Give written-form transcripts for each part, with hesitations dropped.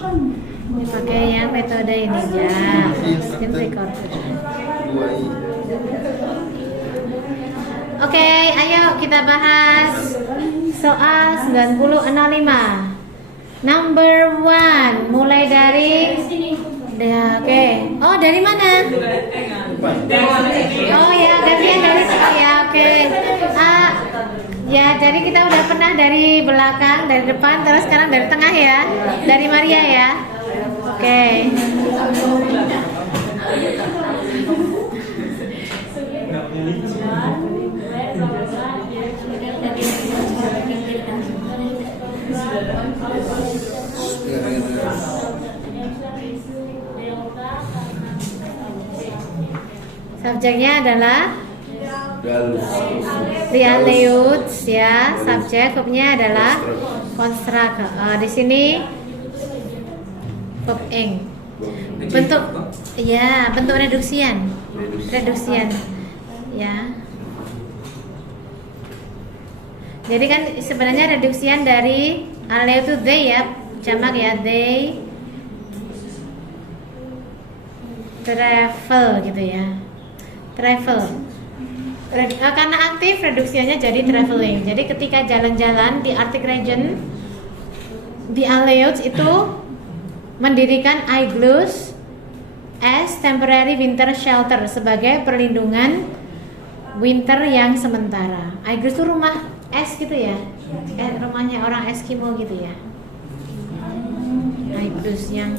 Ini pakai yang metode ini ya, screen recorder. Oke, ayo kita bahas soal 9005. Number 1, mulai dari oke. Oh, dari mana? Oh ya, gantian dari ya, oke. Ya, jadi kita udah pernah dari belakang, dari depan, terus sekarang dari tengah ya. Dari Maria ya. Oke. Subjeknya adalah Realiuts ya, subjek, verbnya adalah construct. Di sini verb ing. Bentuk ya, bentuk reduksian. Reduksian. Ya. Jadi kan sebenarnya reduksian dari aleo itu they ya, jamak ya, they travel gitu ya. Travel. Karena aktif reduksiannya jadi traveling. Jadi ketika jalan-jalan di Arctic region, di Aleut itu mendirikan igloos as temporary winter shelter sebagai perlindungan winter yang sementara. Igloos itu rumah es gitu ya, rumahnya orang Eskimo gitu ya. Igloos yang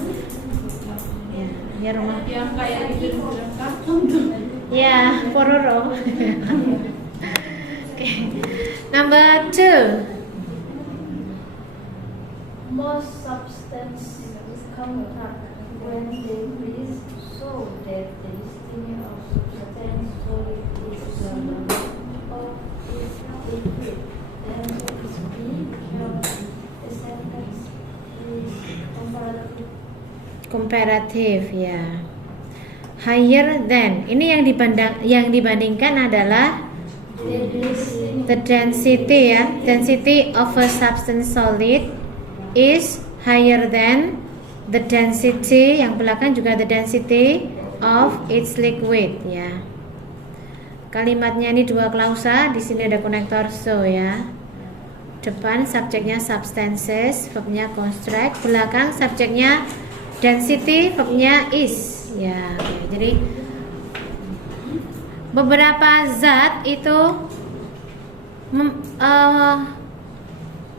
ya rumah yang kayak di kartun tuh. Ya, Pororo. Okay. Number 2. Most substances contract when they freeze, so that the destiny of substance solid is of its liquid. Then is B. The sentence is Comparative ya. Higher than. Ini yang dibandingkan adalah the density ya. Density of a substance solid is higher than the density, yang belakang juga the density of its liquid ya. Kalimatnya ini dua klausa, di sini ada konektor so ya. Depan subjeknya substances, verbnya construct, belakang subjeknya density, verbnya is. Ya, jadi beberapa zat itu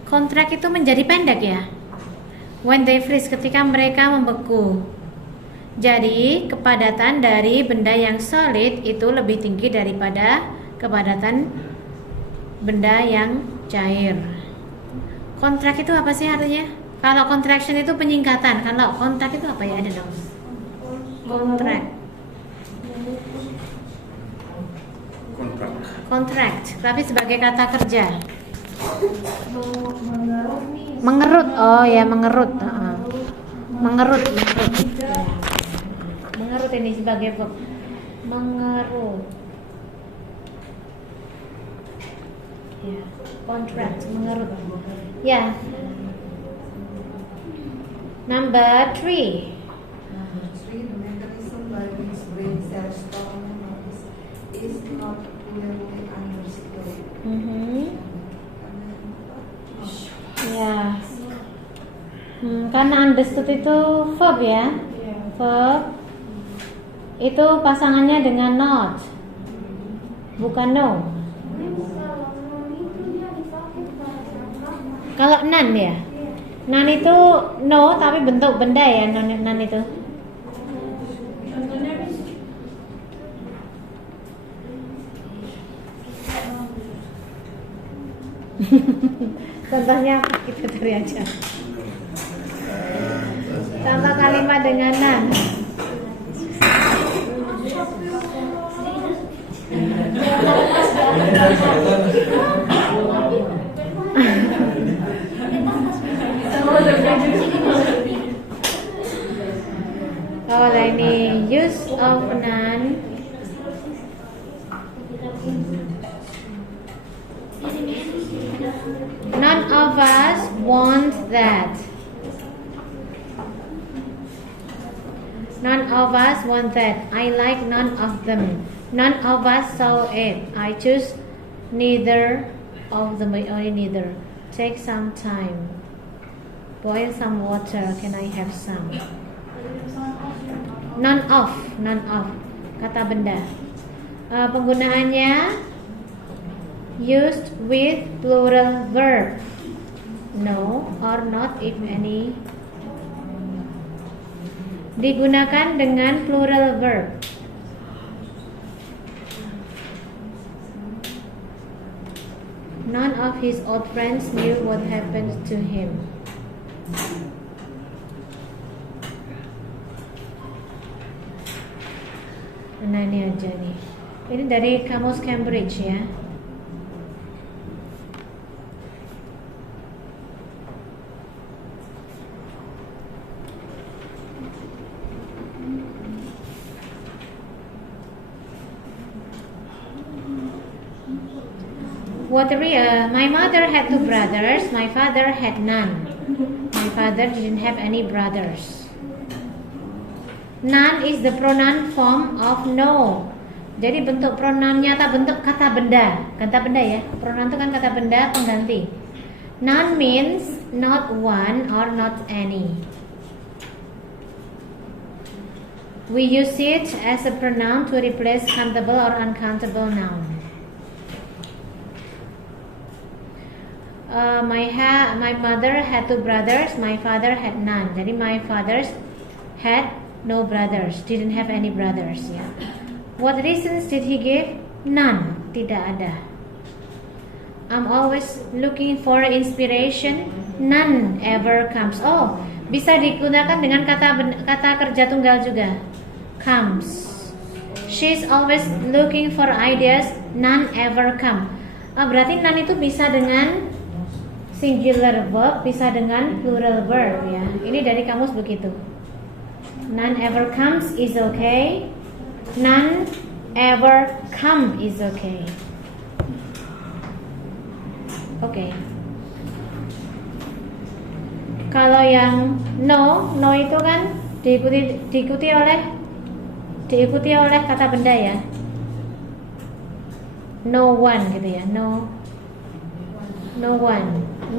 kontrak itu menjadi pendek ya. When they freeze, ketika mereka membeku. Jadi kepadatan dari benda yang solid itu lebih tinggi daripada kepadatan benda yang cair. Kontrak itu apa sih artinya? Kalau contraction itu penyingkatan, kalau kontrak itu apa ya, ada dong? Contract, tapi sebagai kata kerja. Mengerut, oh ya mengerut. Mengerut. Mengerut ini sebagai verb. Mengerut. Ya, contract, mengerut. Ya. Number 3. Ya, karena understood itu verb ya, verb itu pasangannya dengan not, bukan no. Kalau nan ya, nan itu no tapi bentuk benda ya, nan itu. Contohnya apa? Kita cari aja. Contoh kalimat dengan nan. Kalau ini use of nan. None of us want that. None of us want that. I like none of them. None of us saw it. I choose neither of them. Only neither. Take some time. Boil some water. Can I have some? None of. Kata benda. Penggunaannya used with plural verb. No or not if any. Digunakan dengan plural verb. None of his old friends knew what happened to him. Nah ini aja nih. Ini dari Kamus Cambridge ya. My mother had 2 brothers. My father had none. My father didn't have any brothers. None is the pronoun form of no. Jadi bentuk pronoun nyata, bentuk kata benda. Kata benda ya. Pronoun itu kan kata benda pengganti. None means not one or not any. We use it as a pronoun to replace countable or uncountable noun. My mother had 2 brothers. My father had none. Jadi my father had no brothers. Didn't have any brothers ya. What reasons did he give? None. Tidak ada. I'm always looking for inspiration. None ever comes. Oh, bisa digunakan dengan kata kerja tunggal juga. Comes. She's always looking for ideas. None ever come. Berarti none itu bisa dengan singular verb, bisa dengan plural verb ya. Ini dari kamus begitu. None ever comes is okay. None ever come is okay. Oke. Kalau yang no itu kan diikuti oleh kata benda ya. No one gitu ya. No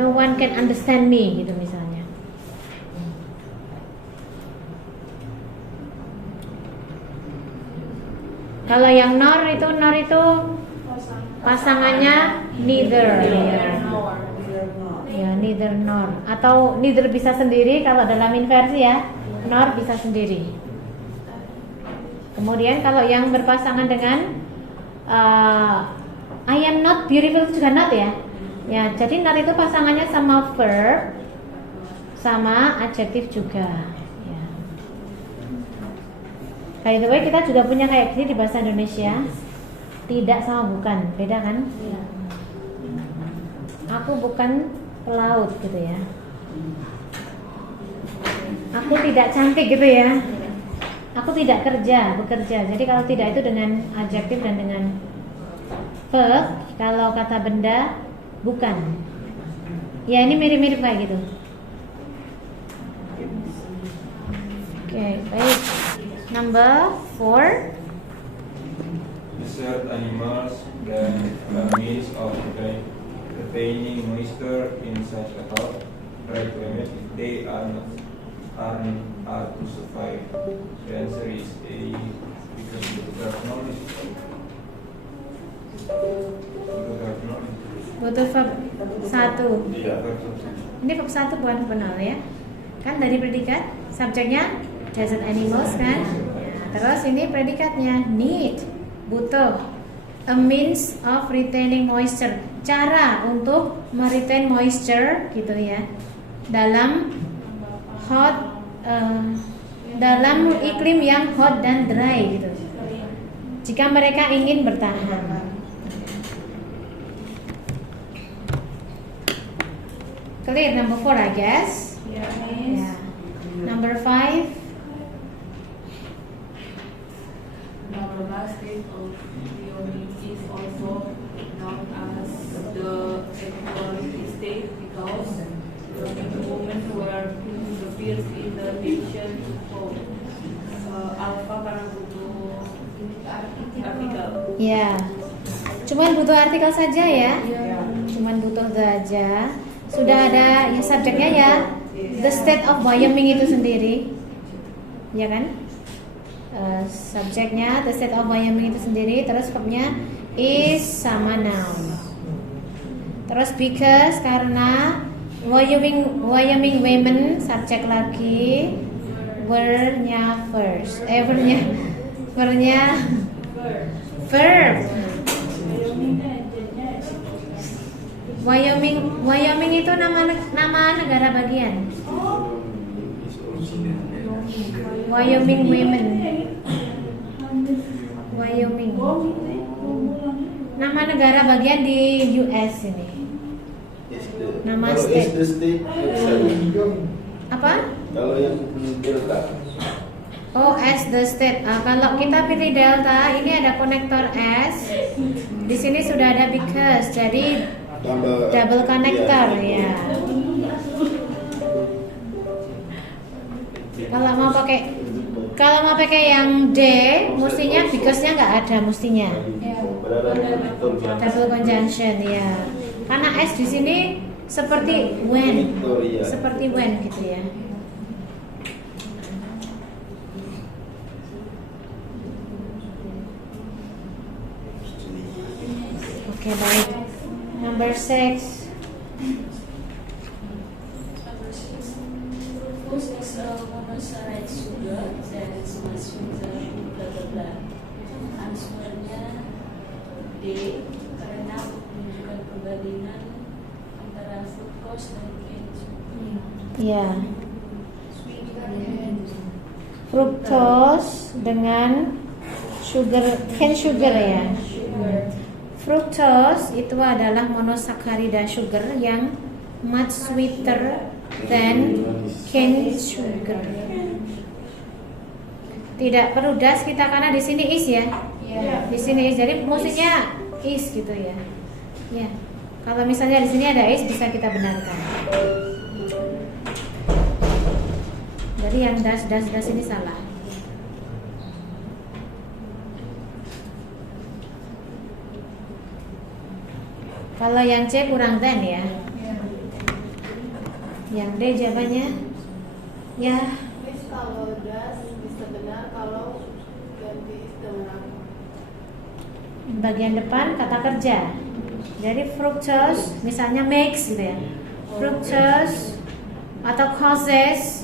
one can understand me gitu misalnya. Kalau yang nor itu pasangannya neither ya, neither nor. Atau neither bisa sendiri kalau dalam inversi ya. Nor bisa sendiri. Kemudian kalau yang berpasangan dengan I am not beautiful juga not ya. Ya, jadi not itu pasangannya sama verb sama adjektif juga ya. By the way, kita juga punya kayak gini di bahasa Indonesia. Tidak sama bukan, beda kan? Ya. Aku bukan pelaut gitu ya. Aku tidak cantik gitu ya. Aku tidak bekerja. Jadi kalau tidak itu dengan adjektif dan dengan verb. Kalau kata benda bukan. Ya ini mirip-mirip kayak gitu. Oke, baik. Number 4. Desert animals that means of retaining moisture in such a hot, dry climate, they are to survive. The answer is A, because of the dark knowledge. Butuh verb 1. Iya. Ini verb 1 bukan benar ya. Kan dari predikat, subjeknya desert animals kan. Ya, terus ini predikatnya need, butuh. A means of retaining moisture, cara untuk meretain moisture gitu ya. Dalam dalam iklim yang hot dan dry gitu. Jika mereka ingin bertahan. Clear number 4 I guess. Yeah. Number 5. The last stage of theory is also known as the equality state because the moment where things appears in the conjugation form. Alpha karena butuh artikel. Ya, cuman butuh artikel saja ya. Cuman butuh saja. Sudah ada ya subjeknya ya. The state of Wyoming itu sendiri, ya kan? Subjeknya the state of Wyoming itu sendiri. Terus verbnya is sama noun. Terus because karena Wyoming women, subjek lagi, were-nya first. Verb. Wyoming itu nama negara bagian. Wyoming women. Wyoming. Nama negara bagian di US ini. Nama state. Apa? Kalau yang delta. Oh, as the state. Kalau kita pilih delta, ini ada konektor S. Di sini sudah ada because, jadi double connector ya. Kalau mau pakai yang D, mestinya because-nya nggak ada mestinya. Double conjunction ya. Karena S di sini seperti when gitu ya. Oke, baik. Number 6. Glucose is a monosaccharide sugar that is much sweeter, blah blah blah. Answernya D karena menunjukkan perbandingan antara fructose dan cane sugar. Ya. Fructose dengan cane sugar ya. Fructose itu adalah monosaccharida sugar yang much sweeter than cane sugar. Tidak perlu das kita karena di sini is ya. Di sini is, jadi musiknya is gitu ya. Ya. Kalau misalnya di sini ada is bisa kita benarkan. Jadi yang das ini salah. Kalau yang C kurang than ya. Yang D jawabannya ya. Kalau das bisa benar kalau ganti dengan apa? Bagian depan kata kerja. Jadi fructose misalnya makes gitu ya. Fructose atau causes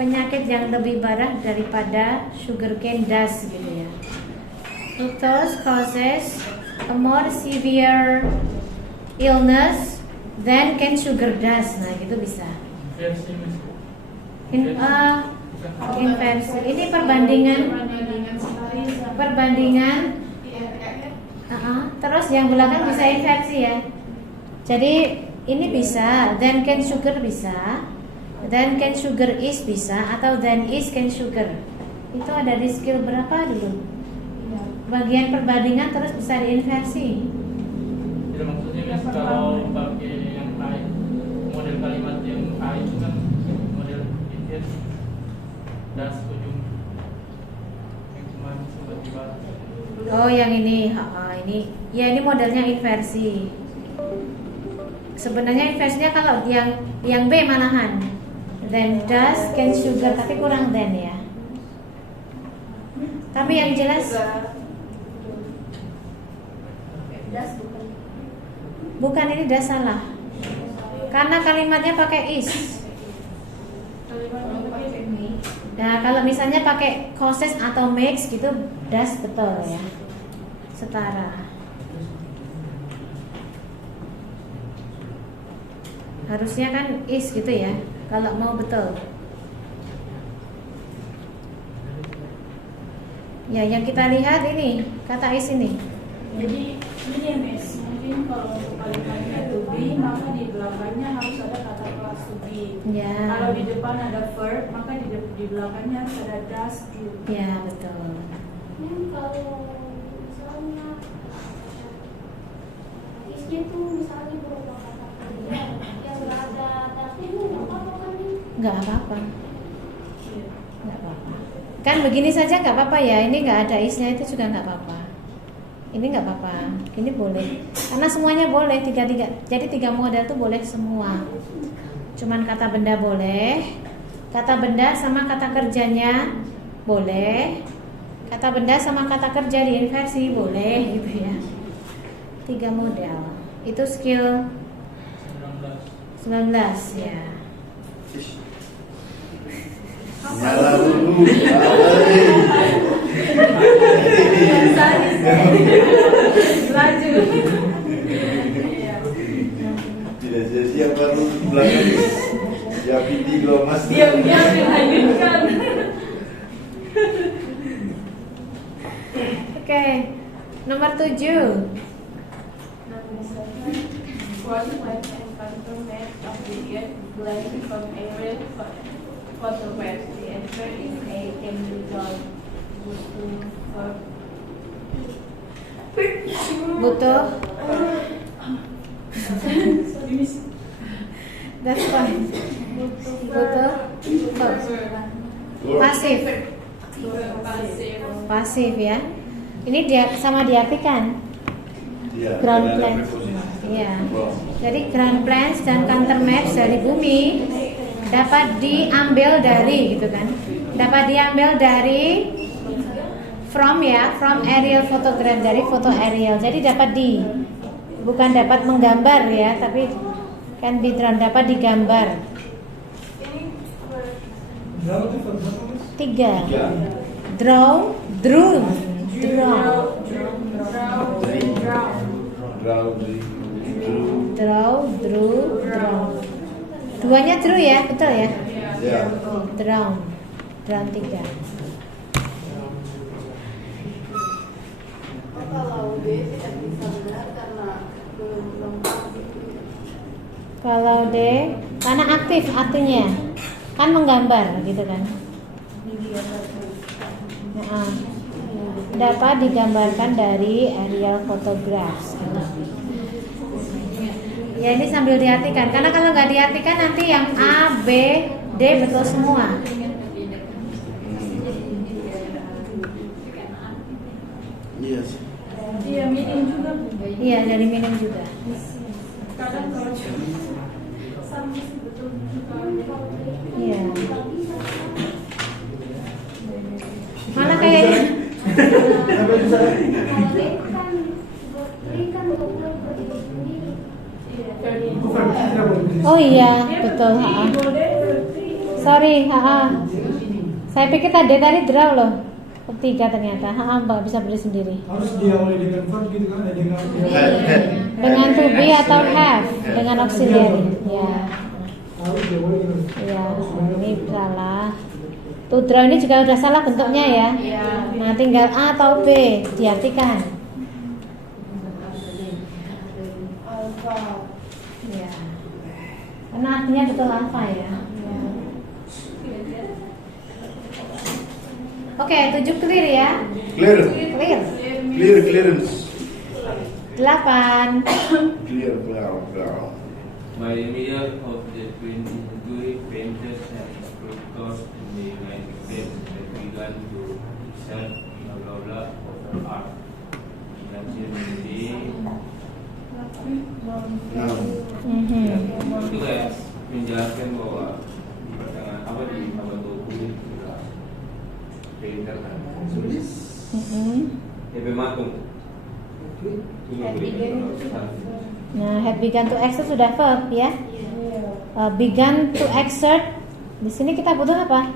penyakit yang lebih parah daripada sugarcane dust gitu ya. Fructose causes a more severe illness than cane sugar dust. Nah, gitu bisa. Inversi. Ini perbandingan. Terus yang belakang bisa inversi ya. Jadi ini bisa, then cane sugar bisa, then cane sugar is bisa, atau then is cane sugar. Itu ada di skill berapa dulu? Bagian perbandingan terus bisa diinversi. Jadi maksudnya mas kalau pakai yang I, model kalimat yang I itu kan model inverse das ujung yang cuma sempat dibahas. Oh yang ini, ya ini modelnya inversi. Sebenarnya inversinya kalau yang B malahan, then does cane sugar, tapi kurang then ya. Tapi yang jelas bukan ini dah salah. Karena kalimatnya pakai is. Nah, kalau misalnya pakai causes atau makes gitu, das betul ya. Setara. Harusnya kan is gitu ya. Kalau mau betul. Ya, yang kita lihat ini kata is ini. Jadi ini ya Miss, mungkin kalau untuk kalimatnya to be, maka di belakangnya harus ada kata kelas to be. Ya. Kalau di depan ada verb, maka di belakangnya harus ada does do. Ya, betul. Kalau misalnya isnya tuh misalnya berupa kata kerja yang nggak ada Nggak apa-apa. Nggak apa-apa. Kan begini saja nggak apa-apa ya. Ini nggak ada isnya itu juga nggak apa-apa. Ini nggak apa-apa. Ini boleh. Karena semuanya boleh tiga-tiga. Jadi 3 model tuh boleh semua. Cuman kata benda boleh. Kata benda sama kata kerjanya boleh. Kata benda sama kata kerja diinversi boleh gitu ya. 3 model. Itu skill 19 ya. Nyala dulu. Laju. Tidak siap baru belakang. Ya piti dua mas. Diam-diam dilanjutkan. Oke. Nomor 7. Quantified and countermeasure of the earth blank from aerial photographs. The answer is A. Can be done. Butuh. That's fine. Butuh. Pasif. Pasif ya. Ini dia sama diartikan. Iya. Ground planes. Iya. Jadi ground planes dan countermeasure dari bumi dapat diambil dari gitu kan. Dapat diambil dari from aerial photograph, dari foto aerial. Jadi dapat bukan dapat menggambar ya, tapi can be drawn, dapat digambar. 3. Draw, drew. Draw. Duanya drew ya, betul ya? Ya. Draw 3. Kalau D tidak bisa benar karena belum lengkap. Kalau D, karena aktif artinya kan menggambar gitu kan. Nah, dapat digambarkan dari aerial photographs. Ya ini sambil diartikan, karena kalau nggak diartikan nanti yang A, B, D betul semua. Yes. Iya, meaning juga. Iya dari meaning juga. Kadang kalau sama sih betul. Iya. Mana kayaknya? Oh iya, betul. Sorry, saya pikir tadi draw loh. 3 ternyata. Mbak bisa beli sendiri. Harus diawali dengan verb gitu kan, dengan Dengan to be atau have, dengan auxiliary. Ya. harus diawali dengan Ya, ini salah. To draw ini juga udah salah bentuknya ya. Nah, tinggal A atau B diartikan. Alpha. Ya. Karena artinya betul alpha ya. Oke, 7 clear ya. Clear. Clearance. 8. Clear. By the middle of the 20th painters and sculptors in the United States that began to sell blah blah blah of art. Itu kayak menjelaskan bahwa dengan apa di abad 20 painter kan matung. Nah, had begun to exert sudah verb ya. Began to exert. Di sini kita butuh apa?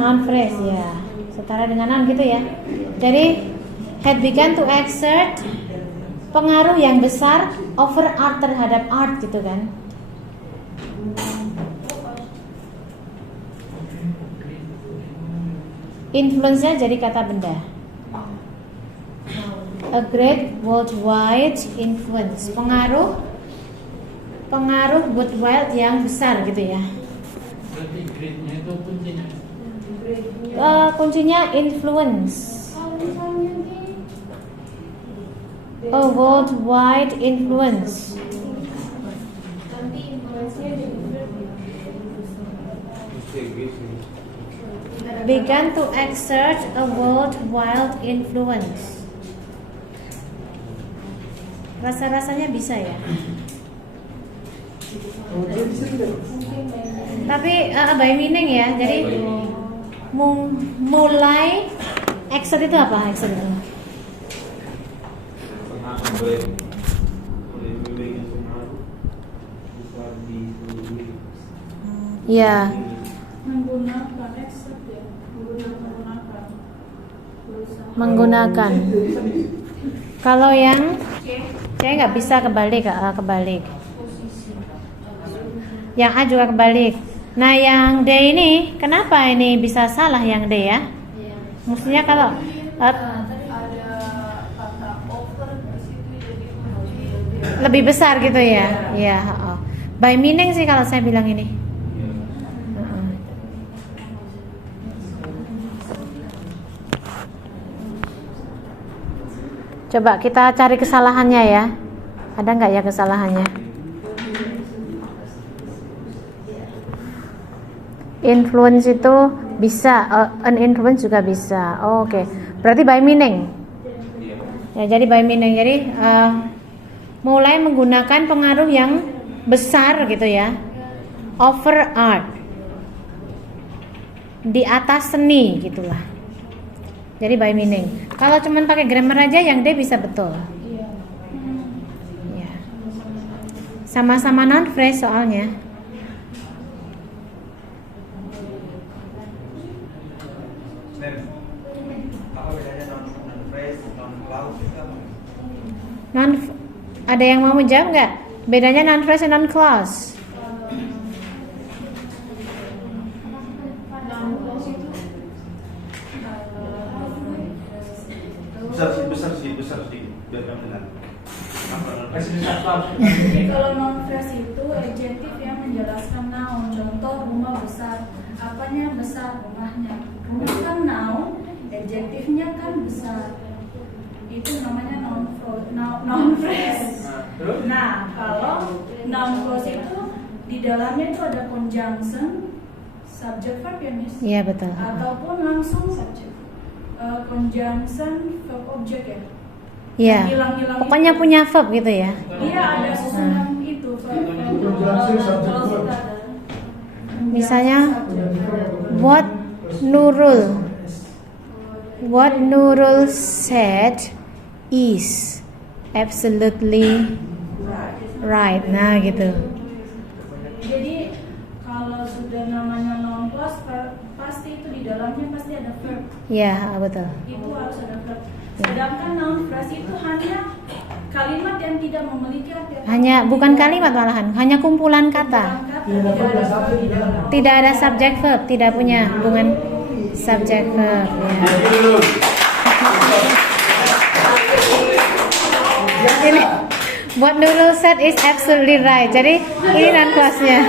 Noun phrase ya. Setara dengan noun gitu ya. Jadi had begun to exert pengaruh yang besar over art, terhadap art gitu kan. Influence-nya jadi kata benda. A great worldwide influence, pengaruh worldwide yang besar gitu ya. Berarti grade-nya itu kuncinya. Kuncinya influence. A worldwide influence. Began to exert a worldwide influence. Rasa-rasanya bisa ya. Tapi by meaning ya. Jadi mulai exert itu apa? Exert itu. Ya. Menggunakan exert ya. Menggunakan. Kalau yang saya nggak bisa kebalik, kebalik. Yang A juga kebalik. Nah, yang D ini kenapa ini bisa salah yang D ya? Maksudnya kalau ada kata over di situ jadi lebih besar gitu ya? Iya. By meaning sih kalau saya bilang ini. Coba kita cari kesalahannya ya. Ada nggak ya kesalahannya? Influence itu bisa, an influence juga bisa. Oke. Berarti by meaning. Ya, jadi by meaning. Jadi mulai menggunakan pengaruh yang besar gitu ya. Over art. Di atas seni gitulah. Jadi by meaning. Kalau cuman pakai grammar aja yang D bisa betul. Ya. Sama-sama non phrase soalnya. Ada yang mau menjawab nggak? Bedanya non phrase dan non clause. besar sedikit biar kamu dengar. Kalau noun phrase itu adjektif yang menjelaskan noun. Contoh rumah besar. Apanya besar? Rumahnya. Rumah kan noun, adjektifnya kan besar. Itu namanya noun phrase. Nah, kalau noun clause itu di dalamnya itu ada conjunction, subject verb ya, Miss? Iya, betul. Ataupun langsung conjunction verb object ya. Iya. Hilang-hilang Pokoknya itu. punya verb gitu ya. Iya, ada susunan itu verb. Misalnya what Nurul said is absolutely right. Nah, gitu. Jadi kalau sudah namanya noun clause pasti itu di dalamnya pasti ada verb. Iya, betul. Itu harus ada verb. Sedangkan noun phrase itu hanya kalimat yang tidak memiliki arti. Bukan kalimat malahan, hanya kumpulan kata. Tidak ada verb di dalam. Tidak ada subject verb, tidak punya hubungan subject verb. Ya. Ini what Nurul said is absolutely right. Jadi ini non clause-nya.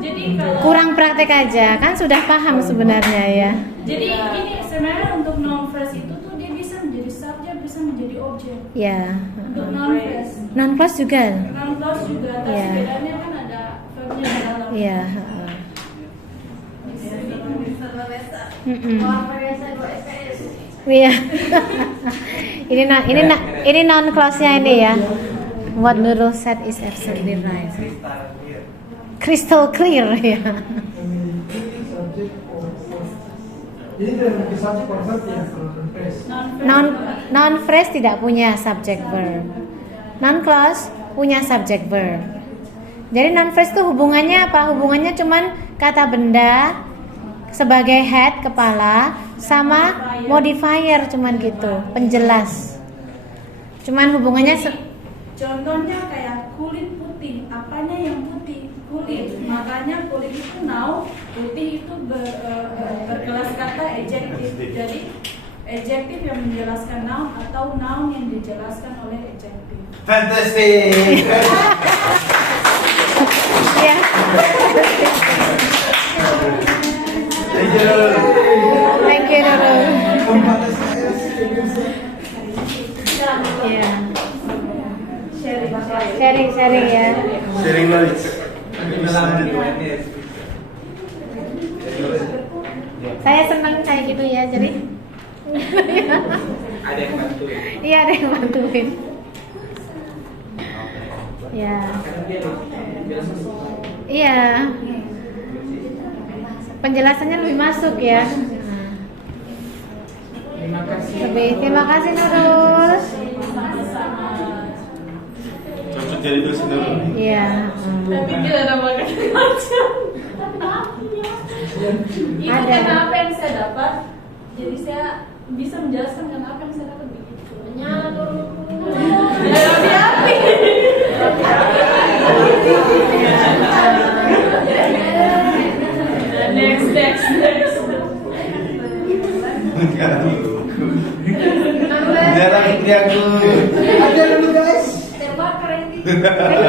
Jadi kalau Kurang praktek aja, kan sudah paham sebenarnya ya. jadi ini sebenarnya untuk noun phrase itu tuh dia bisa menjadi subjek, bisa menjadi objek. Ya. Untuk noun phrase. Non clause juga. Noun clause juga, tapi Iya. bedanya kan ada verbnya di dalam. Iya. Iya. Ini non clause-nya ini ya. What Nurul said is absolutely right. Crystal clear ya. Ini dari subject or verb ya kalau non phrase. Non phrase tidak punya subject verb. Non clause punya subject verb. Jadi non phrase itu hubungannya apa? Hubungannya cuman kata benda sebagai head kepala sama modifier cuman gitu, penjelas. Cuman hubungannya Contohnya kayak kulit putih, apanya yang putih? Kulit, makanya kulit itu noun, putih itu berkelas kata adjektif. Jadi adjektif yang menjelaskan noun atau noun yang dijelaskan oleh adjektif. Fantastic. ya. Thank you. Thank you Nurul. Ya. Sharing ya. Sharing knowledge. Saya senang kayak gitu ya, jadi Ada yang bantuin. iya ada yang bantuin. Ya, iya. Penjelasannya lebih masuk ya. Terima kasih. Terima kasih Nurul. Cocok jadi dosen dulu. Iya. Tapi dia ada banget macam. Itu Ada. karena apa yang saya dapat, jadi saya bisa menjelaskan karena apa yang saya dapat begitu. Nyala dulu. Next. Jarang ini aku. Ada dulu guys. Terbakar ini.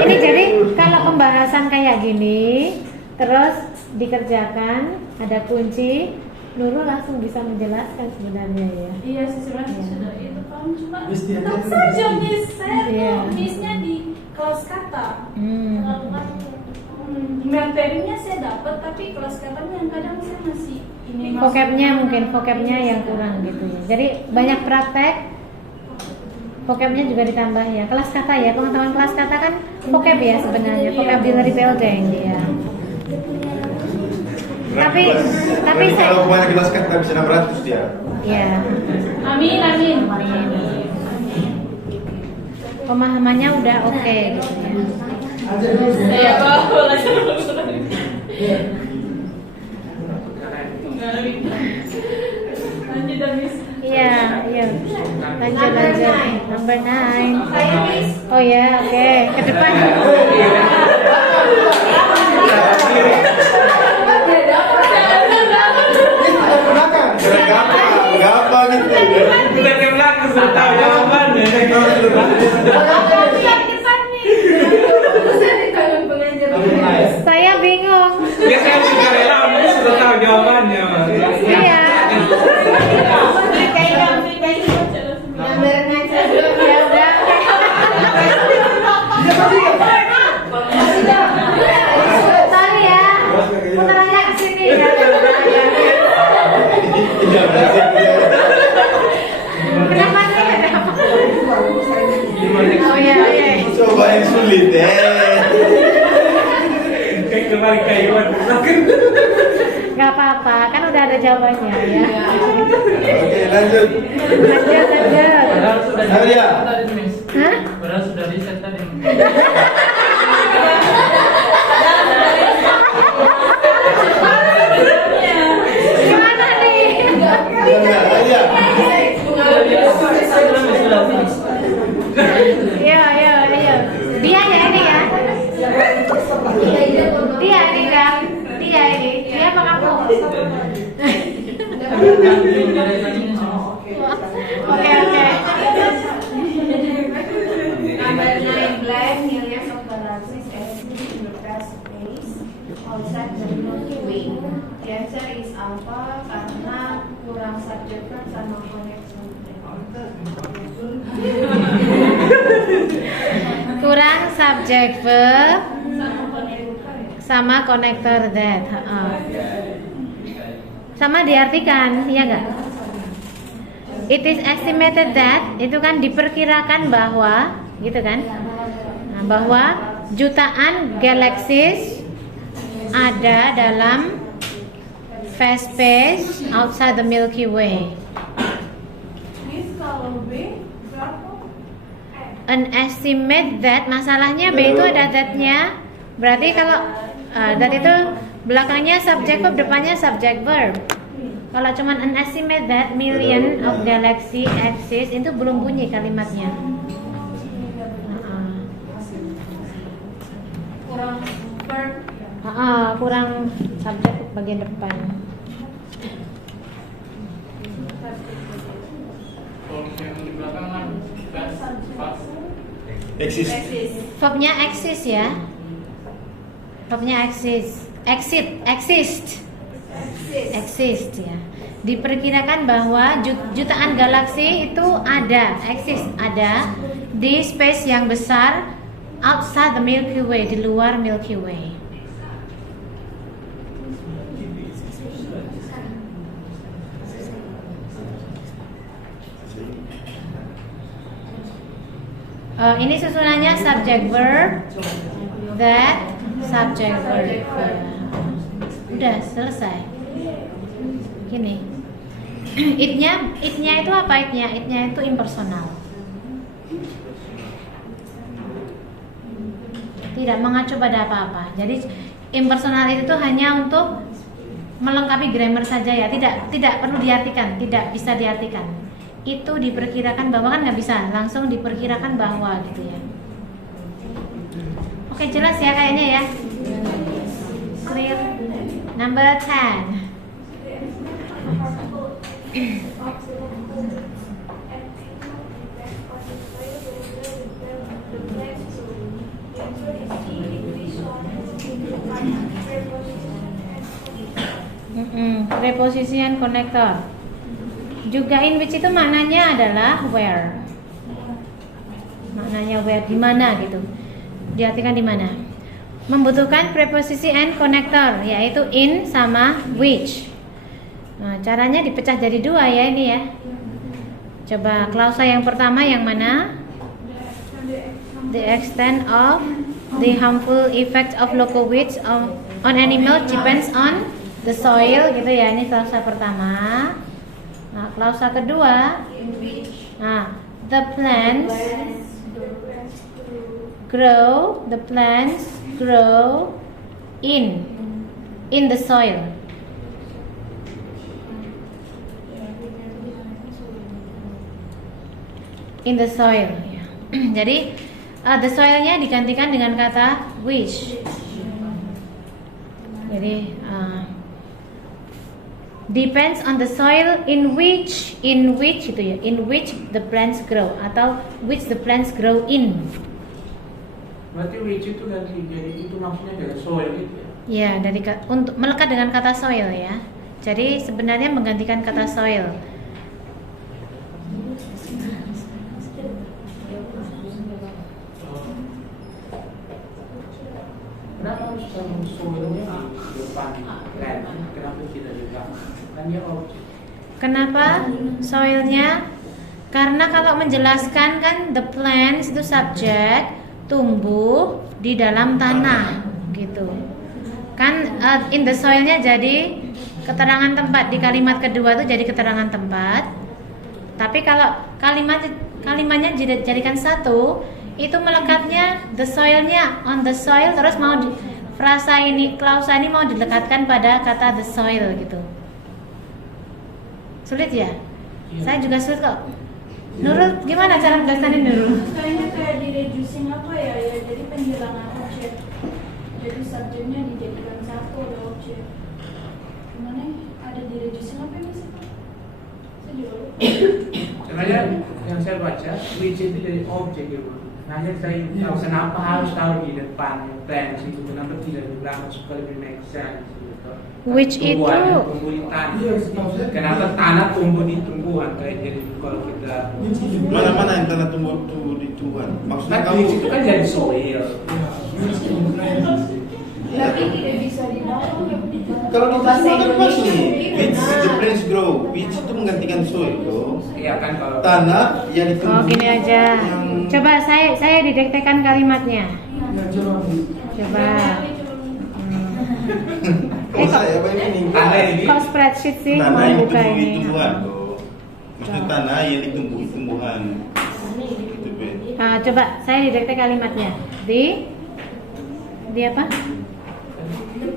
Ini jadi kalau pembahasan kayak gini, terus dikerjakan, ada kunci, Nurul langsung bisa menjelaskan sebenarnya ya. Iya sih sebenarnya sudah itu kan cuma Miss dia tetap aja. saja miss saya Iya. tuh missnya di kelas kata. Materinya saya dapat tapi kelas katanya yang kadang saya masih ini Vocabnya mungkin vocabnya yang kurang gitu ya. Jadi banyak praktek, vocabnya juga ditambah ya. Kelas kata ya, pengetahuan kelas kata kan vocab ya sebenarnya, vocabulary building ya. Tapi Nanti saya kalau banyak kelas kan bisa 600 dia. ya. Amin. Pemahamannya udah oke gitu ya. Ada dulu. Saya bawa lagi. Lanjut dah miss. Iya. Lanjut. Number 9. Saya miss. Oh ya, oke. Ke depan. Gampang gitu. Bukan yang belakang, sudah tahu jawabannya. Saya di tangan pengajar. Saya bingung. Ya saya sudah rela, sudah tahu jawabannya. Mas. Iya. Gambar ngajar. Ya udah. Sorry ya. Putaranya ke sini ya. Kenapa sih? Oh ya. Coba yang sulit Kayak kemarin kayuan. Gak apa-apa, kan udah ada jawabannya ya. Oke, lanjut. Lanjut. Padahal sudah Ayo, dia. tadi Miss. Hah? Padahal sudah di set tadi. Gimana nih? Ayo. Iya. Dia ya ini ya. Dia ini kan. Dia ini. Dia apa kamu? Oke. Number 9 blank millions of galaxies exist in the vast space outside the Milky Way. The answer is alpha karena kurang subject verb sama connection. Kurang subject verb sama connector that. Sama diartikan, iya nggak? It is estimated that, itu kan diperkirakan bahwa, gitu kan? Nah, bahwa jutaan galaxies ada dalam vast space outside the Milky Way. Miss kalau B berapa? An estimate that, masalahnya B itu ada that-nya. Berarti kalau that itu belakangnya subject verb, depannya subject verb. Kalau cuman an estimate that million of galaxy exist, itu belum bunyi kalimatnya. Kurang verb. Kurang subjek bagian depan. Kalau yang di belakang kan pas. Exist. Verbnya exist ya. Verbnya exist. Exist ya. Diperkirakan bahwa jutaan galaksi itu ada di space yang besar outside the Milky Way, di luar Milky Way. Ini susunannya subject verb, that, subject verb. Udah selesai. Gini. Itnya itu apa itnya? Itnya itu impersonal. Tidak mengacu pada apa-apa. Jadi impersonal itu hanya untuk melengkapi grammar saja ya. Tidak perlu diartikan, tidak bisa diartikan. Itu diperkirakan bahwa, kan nggak bisa langsung diperkirakan bahwa gitu ya. Oke, jelas ya kayaknya ya. Clear. Number 10. Preposition connector. Juga in which itu maknanya adalah where. Maknanya where, di mana gitu. Diartikan di mana. Membutuhkan preposisi and connector, yaitu in sama which. Nah, caranya dipecah jadi dua ya ini ya. Coba klausa yang pertama yang mana? The extent of the harmful effect of local weeds on animal depends on the soil gitu ya. Ini klausa pertama. Nah, klausa kedua, nah, the plants grow in the soil. In the soil. Ya. Jadi the soilnya digantikan dengan kata which. Jadi depends on the soil in which itu ya, in which the plants grow atau which the plants grow in. Berarti which itu ganti jadi itu maksudnya dari soil gitu ya? Ya, untuk melekat dengan kata soil ya. Jadi sebenarnya menggantikan kata soil. Kenapa harus sama soilnya di depan land? Kenapa tidak di belakang? Kan dia objek. Kenapa soilnya? Karena kalau menjelaskan kan the plants itu subjek, tumbuh di dalam tanah gitu. Kan in the soilnya jadi keterangan tempat, di kalimat kedua itu jadi keterangan tempat. Tapi kalau kalimatnya dijadikan satu, itu melekatnya the soilnya on the soil, terus mau frasa ini, klausa ini mau dilekatkan pada kata the soil gitu. Sulit ya? Iya. Saya juga sulit kok. Nurul, gimana cara menjelaskannya Nurul? Kayaknya kayak di reducing apa ya, jadi penghilangan objek. Jadi subjeknya dijadikan satu ada objek. Gimana ya? Ada di reducing apa ya sih? Saya juga lupa. Sebenarnya yang saya baca which itu dari objek ya Bu. Hanya saya tahu kenapa harus tahu di depan plants itu, kenapa tidak di belakang supaya lebih make sense gitu. Which itu? Tumbuh di tanah. Kenapa tanah tumbuh di tumbuhan kayak jadi kalau kita Mana-mana yang tanah tumbuh di tumbuhan. Maksudnya kan kamu which itu kan jadi soil. Tapi tidak bisa dibawa. kalau di bahasa Indonesia which the plants grow, which itu menggantikan soil loh. Iya kan kalau Tanah yang Oh, ditumbuhi. gini aja. Coba saya didektekan kalimatnya. Coba. Oh, saya apa ini? tanah ini Kok spreadsheet sih Tanah mau yang buka ditumbuhi ini? tumbuhan loh. Maksudnya tanah yang ditumbuhi tumbuhan. Gitu, Ben. Coba saya didekte kalimatnya. Di apa?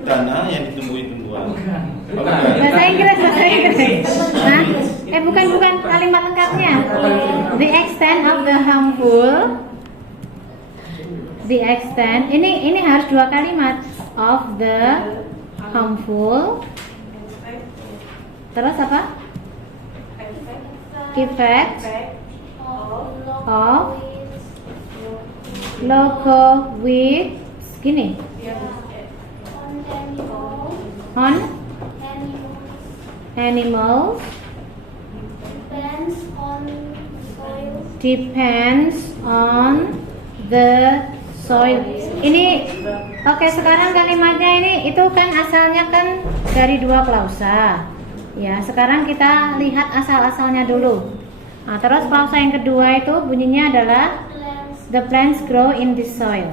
Tanah yang ditumbuhi tumbuhan. Bahasa Inggris. Hah? Bukan kalimat lengkapnya. The extent of the harmful. The extent. Ini harus dua kalimat. Of the harmful. Terus apa? Effect of local weeds. Gini. On animals depends on the soil. Ini oke, sekarang kalimatnya ini itu kan asalnya kan dari dua klausa. Ya, sekarang kita lihat asal-asalnya dulu. Nah, terus klausa yang kedua itu bunyinya adalah the plants grow in this soil.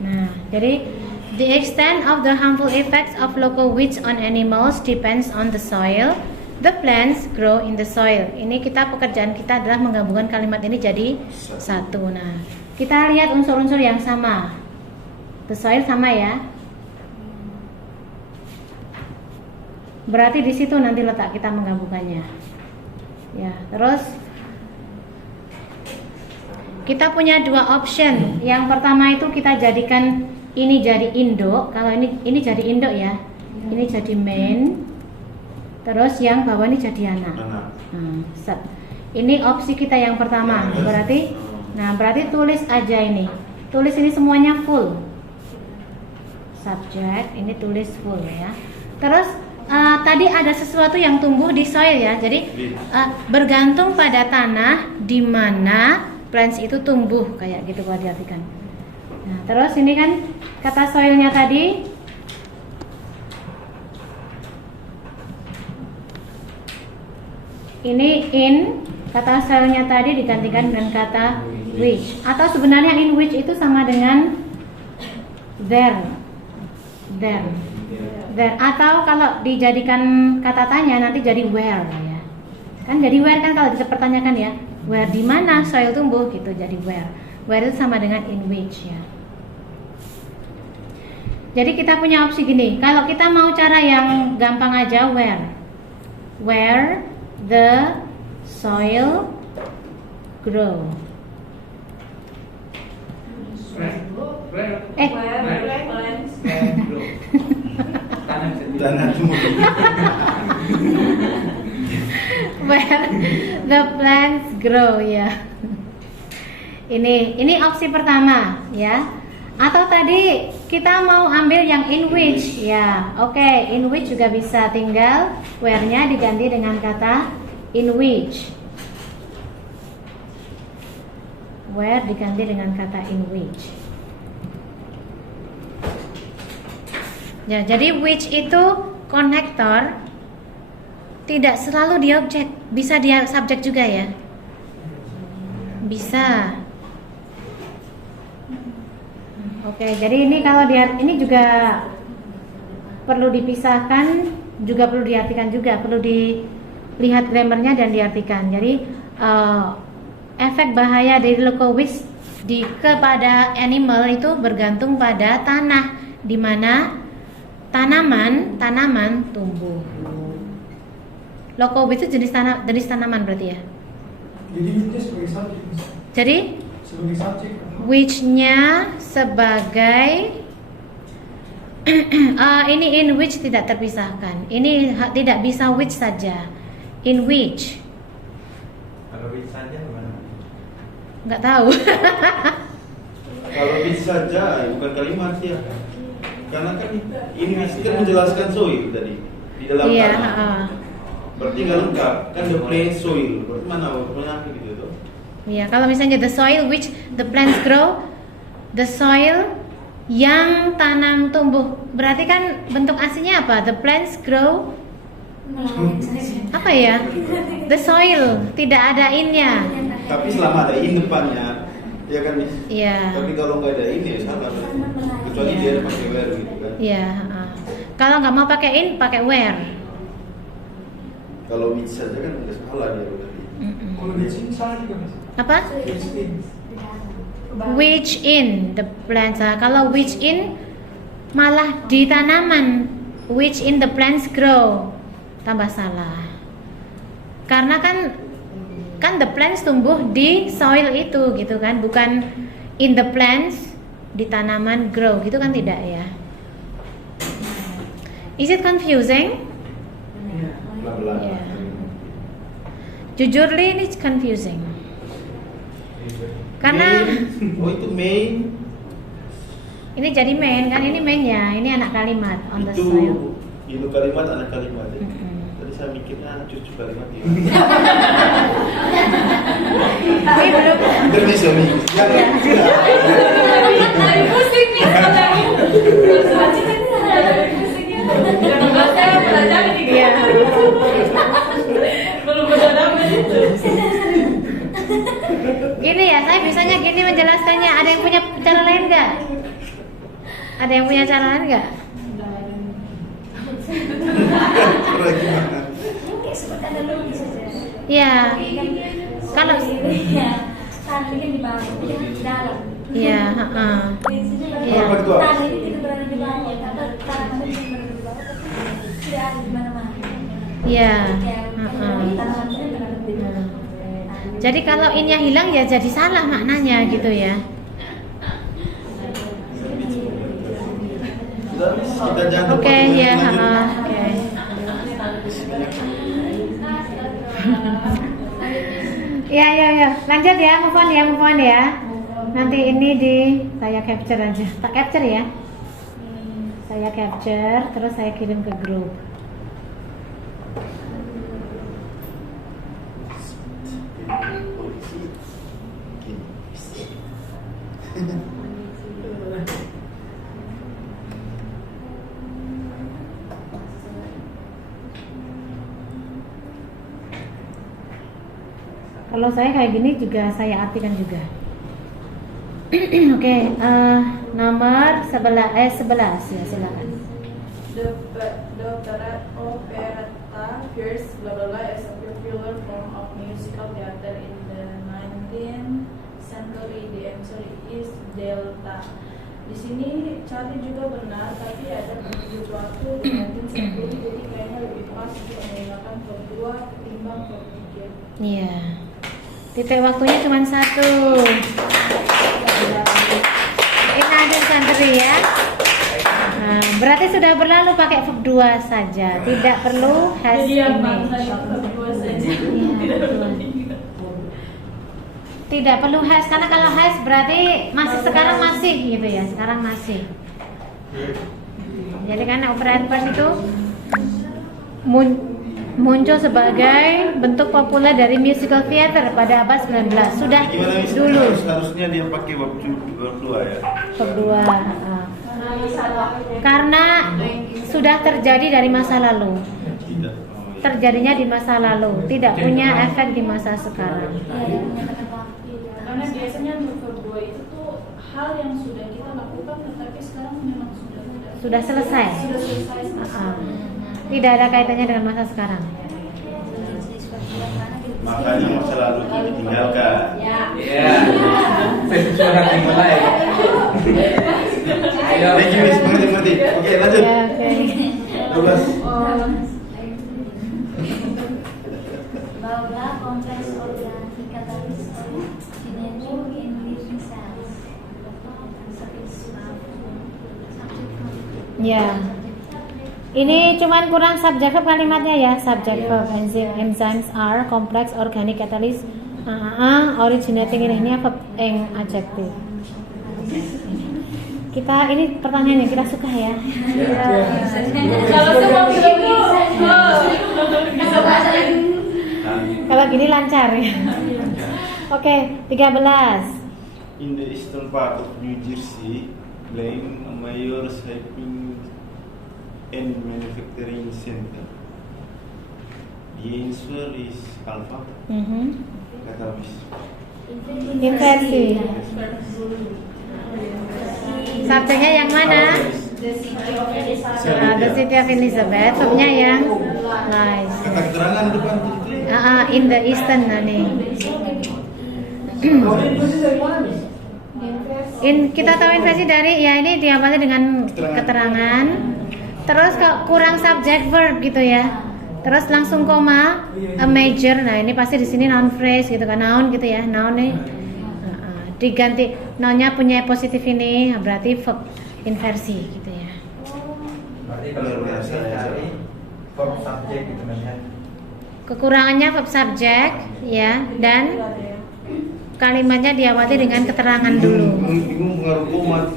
Nah, jadi the extent of the harmful effects of local weeds on animals depends on the soil. The plants grow in the soil. Ini pekerjaan kita adalah menggabungkan kalimat ini jadi satu. Nah, kita lihat unsur-unsur yang sama. The soil sama ya. Berarti di situ nanti letak kita menggabungkannya. Ya, terus kita punya dua option. Yang pertama itu kita jadikan ini jadi induk. Kalau ini jadi induk ya. Ini jadi main. Terus yang bawah ini jadi anak. Ini opsi kita yang pertama. Berarti tulis aja ini. Tulis ini semuanya full. Subject ini tulis full ya. Terus tadi ada sesuatu yang tumbuh di soil ya. Jadi bergantung pada tanah di mana plants itu tumbuh kayak gitu kalau diartikan. Nah, terus ini kan kata soilnya tadi ini in, kata soilnya tadi digantikan dengan kata which, atau sebenarnya in which itu sama dengan there, atau kalau dijadikan kata tanya nanti jadi where ya. Kan jadi where kan kalau dipertanyakan ya, where di mana soil tumbuh gitu, jadi where. Where itu sama dengan in which ya. Jadi kita punya opsi gini, kalau kita mau cara yang gampang aja where the soil grow. Where the plants grow ya. Ini opsi pertama ya. Atau tadi kita mau ambil yang in which ya. Oke, in which juga bisa, tinggal where-nya diganti dengan kata in which. Where diganti dengan kata in which. Ya, jadi which itu konektor, tidak selalu dia objek, bisa dia subjek juga ya. Bisa. Oke, jadi ini kalau ini juga perlu dipisahkan, juga perlu diartikan juga, perlu dilihat grammarnya dan diartikan. Jadi efek bahaya dari local weeds kepada animal itu bergantung pada tanah di mana tanaman tumbuh. Local weeds itu jenis tanaman berarti ya. Jadi itu sebagai subjek. Jadi Sebagai subjek. which-nya sebagai ini in which tidak terpisahkan. Ini tidak bisa which saja. In which. Kalau which saja gimana? Nggak tahu. Kalau which saja bukan kalimat ya. Karena kan ini kan menjelaskan soil tadi di dalam Iya, tanah. Berarti nggak lengkap kan the plain soil. Berarti mana orangnya gitu tuh? Iya, kalau misalnya the soil which the plants grow, the soil yang tanam tumbuh, berarti kan bentuk aslinya apa? The plants grow apa ya? The soil, tidak ada in-nya. Tapi selama ada in depannya, ya kan? Iya. Tapi kalau nggak ada in ya salah. Kecuali Iya. dia ada pakai where gitu kan. Iya. Kalau nggak mau pakai in, pakai where. Kalau which saja kan nggak salah dia berarti. Kalau di sini salah juga mas. Apa? Which in. Which in the plants. Kalau which in malah di tanaman. Which in the plants grow. Tambah salah. Karena kan the plants tumbuh di soil itu gitu kan, bukan in the plants di tanaman grow gitu kan, tidak ya. Is it confusing? Pelan-pelan. Yeah. Jujur ini confusing. Karena main. Oh itu main. ini jadi main kan, ini mainnya, ini anak kalimat on the Itu soil. itu kalimat anak kalimat. Ya. Mm-mm. Tadi saya mikir kira cucu kalimat ya. Ini belum. Bisa nih. Lagi pusing nih sebenarnya. Jangan baca belajar nih. Iya. Belum dapat itu. Gini ya, saya bisanya gini menjelaskannya. Ada yang punya cara lain nggak? Ada yang punya cara lain nggak? Iya. Kalau tadi kan di bawah, di dalam. iya, iya. Apa itu? Tadi itu tidak berada di bawah, atau tanaman itu berada di bawah, tapi tidak ada di mana-mana. Iya. Tanaman itu berada di bawah. Jadi kalau ini yang hilang ya jadi salah maknanya gitu ya. Kita jangan Oke, ya, lanjut. oke. Ya. Lanjut ya, move on ya. Nanti ini saya capture aja. Tak capture ya. Saya capture, terus saya kirim ke grup. Kalau saya kayak gini juga saya artikan juga. Oke, nomor 11 ya, silakan. The operetta first blah blah blah is a popular form of musical theater in the 19th century. The answer is delta. Di sini cari juga benar, tapi ada penunjuk waktu di 19th century, jadi kayaknya lebih pas untuk menggunakan verb 2 ketimbang verb 3. Iya. Titik waktunya cuma 1. In santri ya. Nah, berarti sudah berlalu pakai verb 2 saja. Tidak perlu has Jadi yang image. bangsa itu verb 2 saja. Iya, betul. Tidak perlu has, karena kalau has berarti sekarang masih gitu ya. Sekarang masih. Jadi karena operator itu muncul sebagai bentuk populer dari musical theater pada abad 19. Sudah Gimana misalnya dulu. harusnya dia pakai verb 2 ya. Verb 2. Karena sudah terjadi dari masa lalu. Tidak. Terjadinya di masa lalu, tidak punya efek di masa sekarang. Karena biasanya untuk verb 2 itu tuh hal yang sudah kita lakukan, tetapi sekarang memang Sudah selesai. Sudah selesai. Tidak ada kaitannya dengan masa sekarang. Makanya masa lalu itu ditinggalkan. Iya. Saya cuma mulai. Thank you, Miss. Mengerti. Oke, lanjut. Ya, oke. 12. Bahwa kompleks organik katalis originating in living cells. Ya. Ini cuman kurang subject verb kalimatnya ya. Subject verb enzymes are complex organic catalyst originating ini verb adjective. Kita ini pertanyaannya kita suka ya. Kalau semua begitu, bisa bahasa lagi. Kalau gini lancar ya. Oke, 13. In the eastern part of New Jersey, lying a major shipping and manufacturing center. The answer is alpha. Kata Miss. Inversi. Subjeknya yang mana? The city of Elizabeth. Verbnya yang lies. Kata keterangan depan tadi. In the eastern nih. Kita tahu inversi dari ya ini diawali dengan keterangan. Terus kalau kurang subject verb gitu ya. Terus langsung koma, a major. Nah, ini pasti di sini noun phrase gitu kan, noun gitu ya. Noun nih. Diganti nounnya punya positif ini, berarti verb inversi gitu ya. Berarti kalau biasa cari verb subject gitu kan. Kekurangannya verb subject ya, dan kalimatnya diawali dengan keterangan dulu. Bingung pengaruh koma.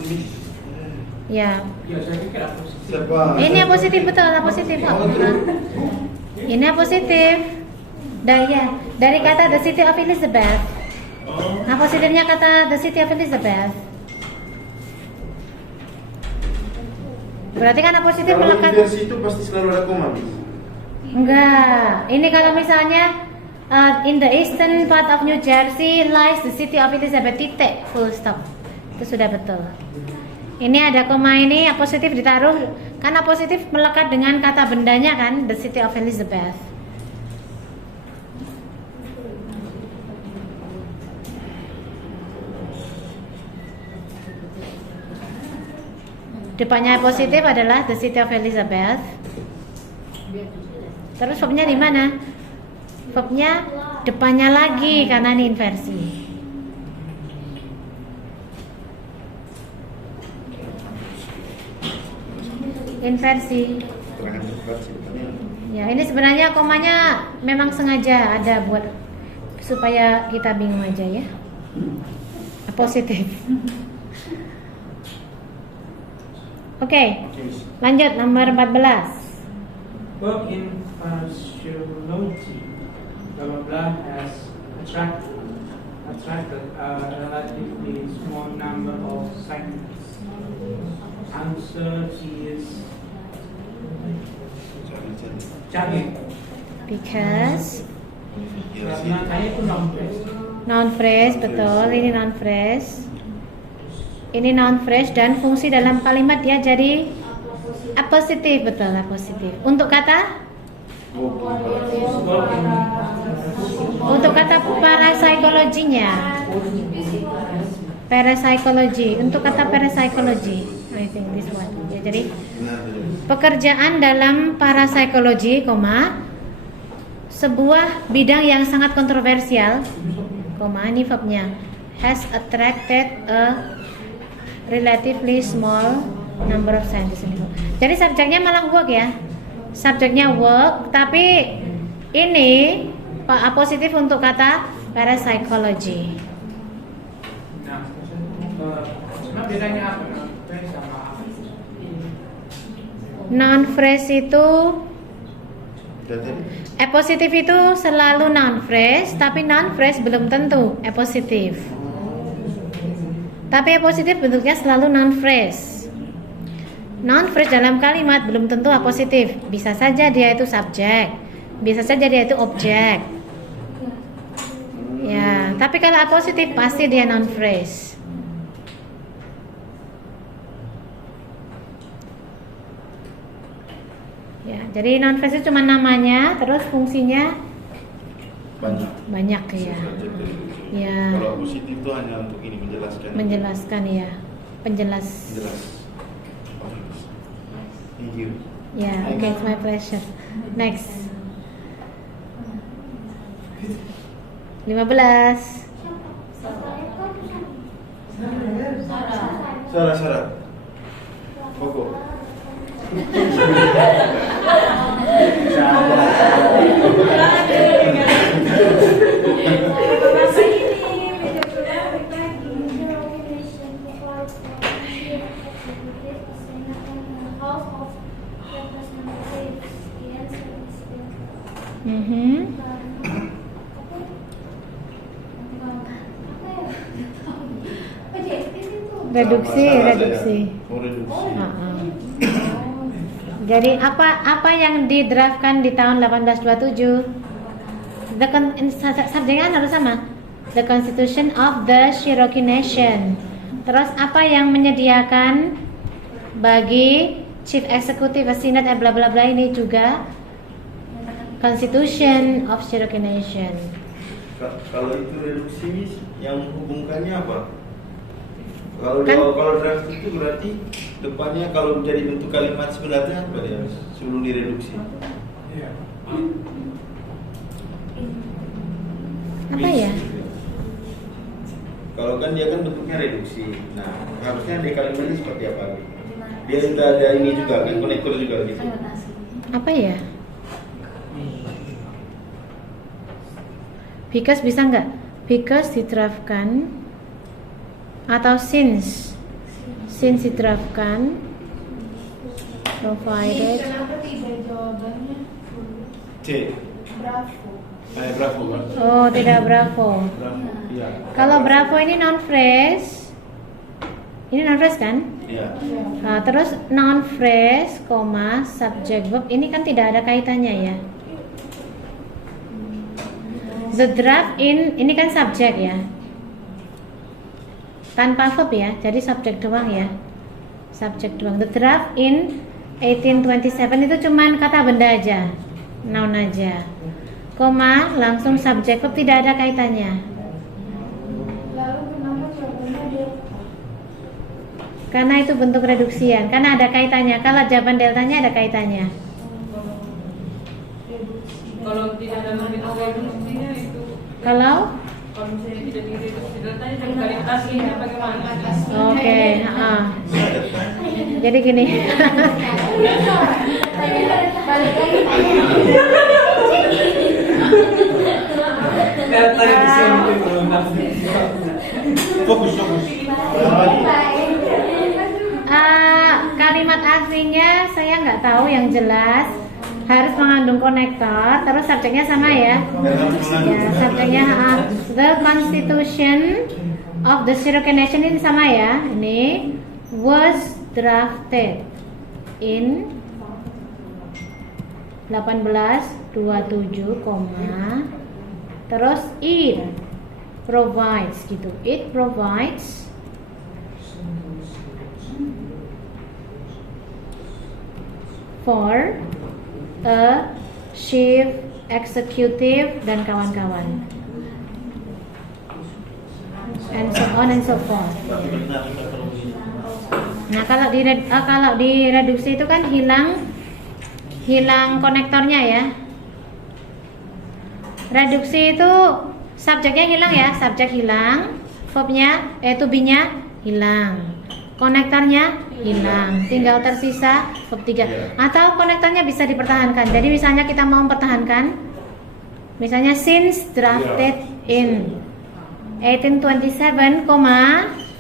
Ya. Ya, saya pikir apa sih? Siapa? Ini yang positif betul, yang positif kok. Ini positif. Dari kata the city of Elizabeth. Nah, positifnya kata the city of Elizabeth. Berarti kan positif Kalau melekat. inversi itu pasti selalu ada koma. Enggak. Ini kalau misalnya in the eastern part of New Jersey lies the city of Elizabeth, titik, full stop. Itu sudah betul. Ini ada koma ini, positif ditaruh karena positif melekat dengan kata bendanya kan, the city of Elizabeth. Depannya positif adalah the city of Elizabeth. Terus verbnya di mana? Verbnya depannya lagi karena ini inversi. Inversi. Ya, ini sebenarnya komanya memang sengaja ada buat supaya kita bingung aja ya. Positif. Oke, lanjut nomor 14. Work in partiality, blah blah blah, has attracted a relatively small number of scientists. Answer is Charlie. Because Karena saya itu non-phrase. noun phrase, betul, ini noun phrase. Ini noun phrase dan fungsi dalam kalimat dia jadi apositif, betul, apositif. Untuk kata? Untuk kata parapsikologinya. Parapsikologi. Untuk kata parapsikologi, I think this one. Ya, jadi pekerjaan dalam parapsikologi, sebuah bidang yang sangat kontroversial, ini verbnya, has attracted a relatively small number of scientists. Jadi subjeknya malah work ya, subjeknya work, tapi ini positif untuk kata parapsikologi. Nah, bedanya apa? Noun phrase itu positif itu selalu noun phrase, tapi noun phrase belum tentu positif. Tapi positif bentuknya selalu noun phrase. Noun phrase dalam kalimat belum tentu positif. Bisa saja dia itu subjek, bisa saja dia itu objek. Ya, tapi kalau positif pasti dia noun phrase. Ya, jadi noun phrase itu cuma namanya, terus fungsinya banyak ya. Ya. Kalau positif itu hanya untuk ini menjelaskan ya, penjelas. Thank you. Ya, okay, it's my pleasure. Next. 15. Sarah. Koko. Reduksi. Oh, reduksi. Jadi apa yang didraftkan di tahun 1827? Subjeknya harus sama. The Constitution of the Cherokee Nation. Terus apa yang menyediakan bagi Chief Executive Senate bla bla bla ini juga Constitution of Cherokee Nation. Kalau itu reduksi, yang menghubungkannya apa? Kalau draft itu berarti depannya kalau menjadi bentuk kalimat sebelahnya apa dia sebelum direduksi? Apa ya? Kalau kan dia kan bentuknya reduksi. Nah, harusnya di kalimatnya seperti apa? Dia sudah ada ini juga kan, konektor juga gitu. Apa ya? Because bisa nggak? Because diterapkan atau since diterapkan provided. Kenapa tidak jawabannya? C. Bravo. Bravo kan? Oh, tidak bravo. Bravo. Iya. Kalau bravo ini noun phrase. Ini noun phrase kan? Iya. Nah, terus noun phrase, koma, subject verb ini kan tidak ada kaitannya ya. The draft in ini kan subject ya. Tanpa verb ya, jadi subject doang ya. Subject doang. The draft in 1827 itu cuman kata benda aja, noun aja. Koma, langsung subject verb tidak ada kaitannya. Lalu kenapa jawabannya delta? Karena itu bentuk reduksian, karena ada kaitannya. Kalau jawaban deltanya ada kaitannya. Kalau tidak ada bentuk reduksinya itu, Kalau misalnya tidak direduksi deltanya dan kualitasnya bagaimana? oke, jadi gini. Balik lagi. Fokus. Kalimat aslinya saya nggak tahu, yang jelas harus mengandung konektor, terus subjeknya sama ya. Ya, subjeknya the Constitution of the Cherokee Nation ini sama ya. Ini was drafted in 1827, terus it provides gitu. It provides for a chief executive dan kawan-kawan, and so on and so forth. Nah, kalau di reduksi itu kan hilang konektornya ya. Reduksi itu subjeknya hilang ya, subjek hilang, verbnya to be-nya hilang, konektornya hilang, tinggal tersisa verb 3. Atau konektornya bisa dipertahankan. Jadi misalnya kita mau mempertahankan, misalnya since drafted in 1827,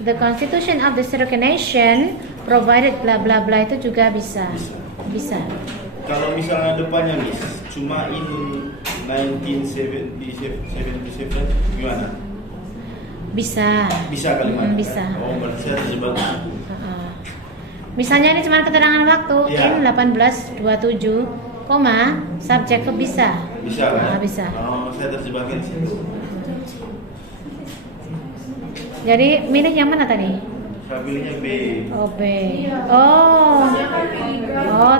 the Constitution of the Cherokee Nation provided bla bla bla, itu juga bisa. Kalau misalnya depannya Miss, cuma in 1977 gimana? Bisa Kalimatnya? bisa. Oh, berarti saya terjebak. Misalnya ini cuma keterangan waktu Iya. in 1827, subjek verb bisa. Bisa kan? Bisa. Oh, saya terjebak di sini. Jadi milih yang mana tadi? Saya pilihnya B. Oh, B. Oh,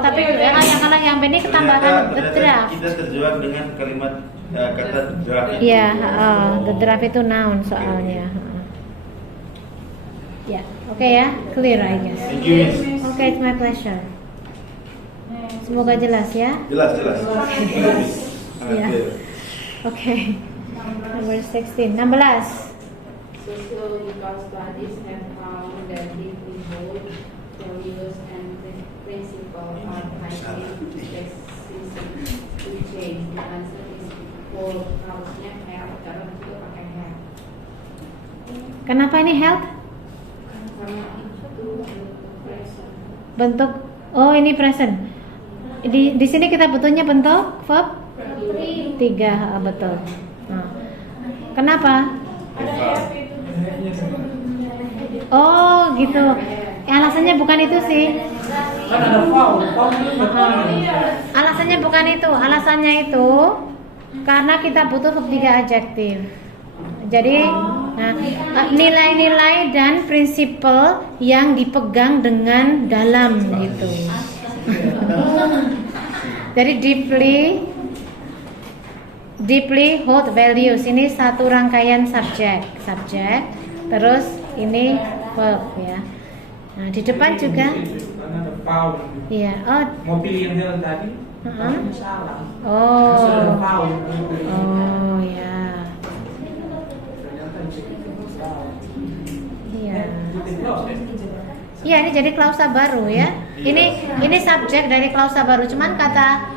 tapi kalau yang B ini ketambahan the Ternyata draft. kita terjebak dengan kalimat kata draft itu. Iya, the draft itu noun soalnya. Ya, oke ya, clear I guess. Thank you, Miss. Okay, it's my pleasure. Semoga jelas ya. Jelas. Iya. Oke. Number 16. 16. Sociological studies have found that deeply held values and principles are highly resistant to change. The answer is for, harusnya health, karena juga pakai health. Kenapa ini health? Karena itu present. Bentuk, oh ini present. Di sini kita butuhnya bentuk verb 3, betul. Nah, kenapa? Oh gitu. Alasannya bukan itu sih. Alasannya bukan itu. Alasannya itu karena kita butuh verb 3 adjektif. Jadi nilai-nilai dan prinsipal yang dipegang dengan dalam gitu. Jadi deeply hold values, ini satu rangkaian subjek, terus ini verb ya. Nah di depan juga. Iya. Oh. Mau pilih yang jalan tadi? Salah. Oh ya. Iya. Iya, ini jadi klausa baru ya. Ini subjek dari klausa baru. Cuman kata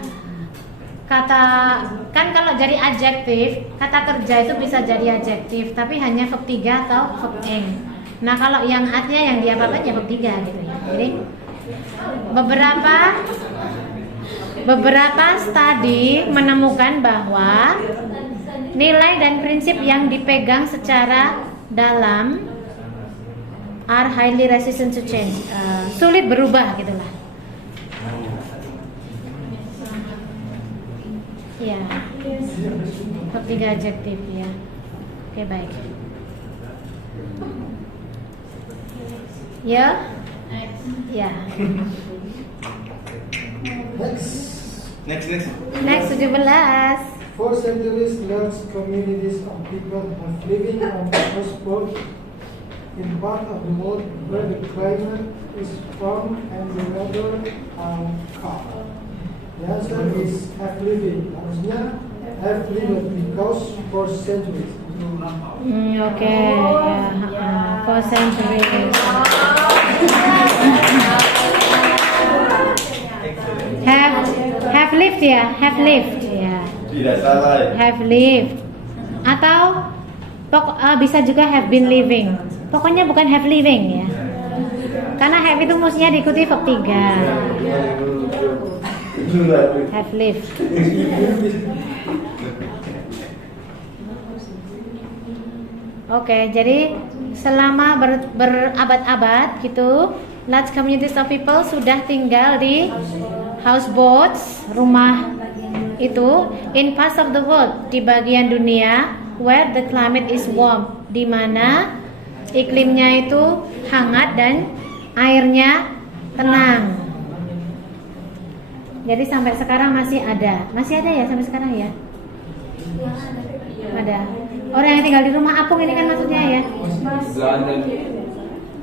kan kalau jadi adjektif, kata kerja itu bisa jadi adjektif, tapi hanya verb 3 atau verb ing. Nah, kalau yang artinya yang diapakan ya verb 3 gitu ya. Jadi beberapa beberapa studi menemukan bahwa nilai dan prinsip yang dipegang secara dalam are highly resistant to change, sulit berubah gitulah. Ya, ketiga adjektif ya. Oke, baik. Ya, ya. Next. Next 17. For centuries, large communities of people have living on houseboat in part of the world where the climate is warm and the weather are calm. The answer is have living. Harusnya have lived because for centuries. Oke, ya, for centuries. Have lived ya, have lived ya. Tidak salah ya. Have lived. Atau bisa juga have been living. Pokoknya bukan have living ya. Karena have itu mestinya diikuti verb 3. Have lived. Oke, jadi selama berabad-abad gitu, large communities of people sudah tinggal di houseboats, rumah itu, in parts of the world, di bagian dunia where the climate is warm, di mana iklimnya itu hangat dan airnya tenang. Jadi sampai sekarang masih ada ya sampai sekarang ya? Ada. Orang yang tinggal di rumah apung ini kan maksudnya ya?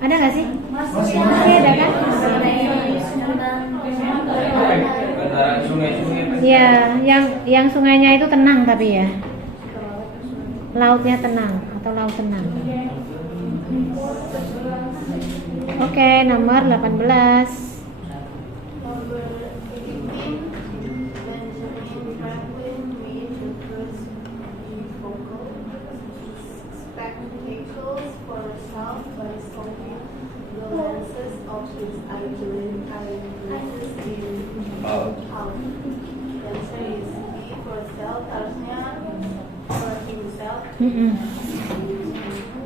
Ada nggak sih? Masih ada kan? Ya, yang sungainya itu tenang tapi ya, lautnya tenang atau laut tenang. Oke, nomor 18.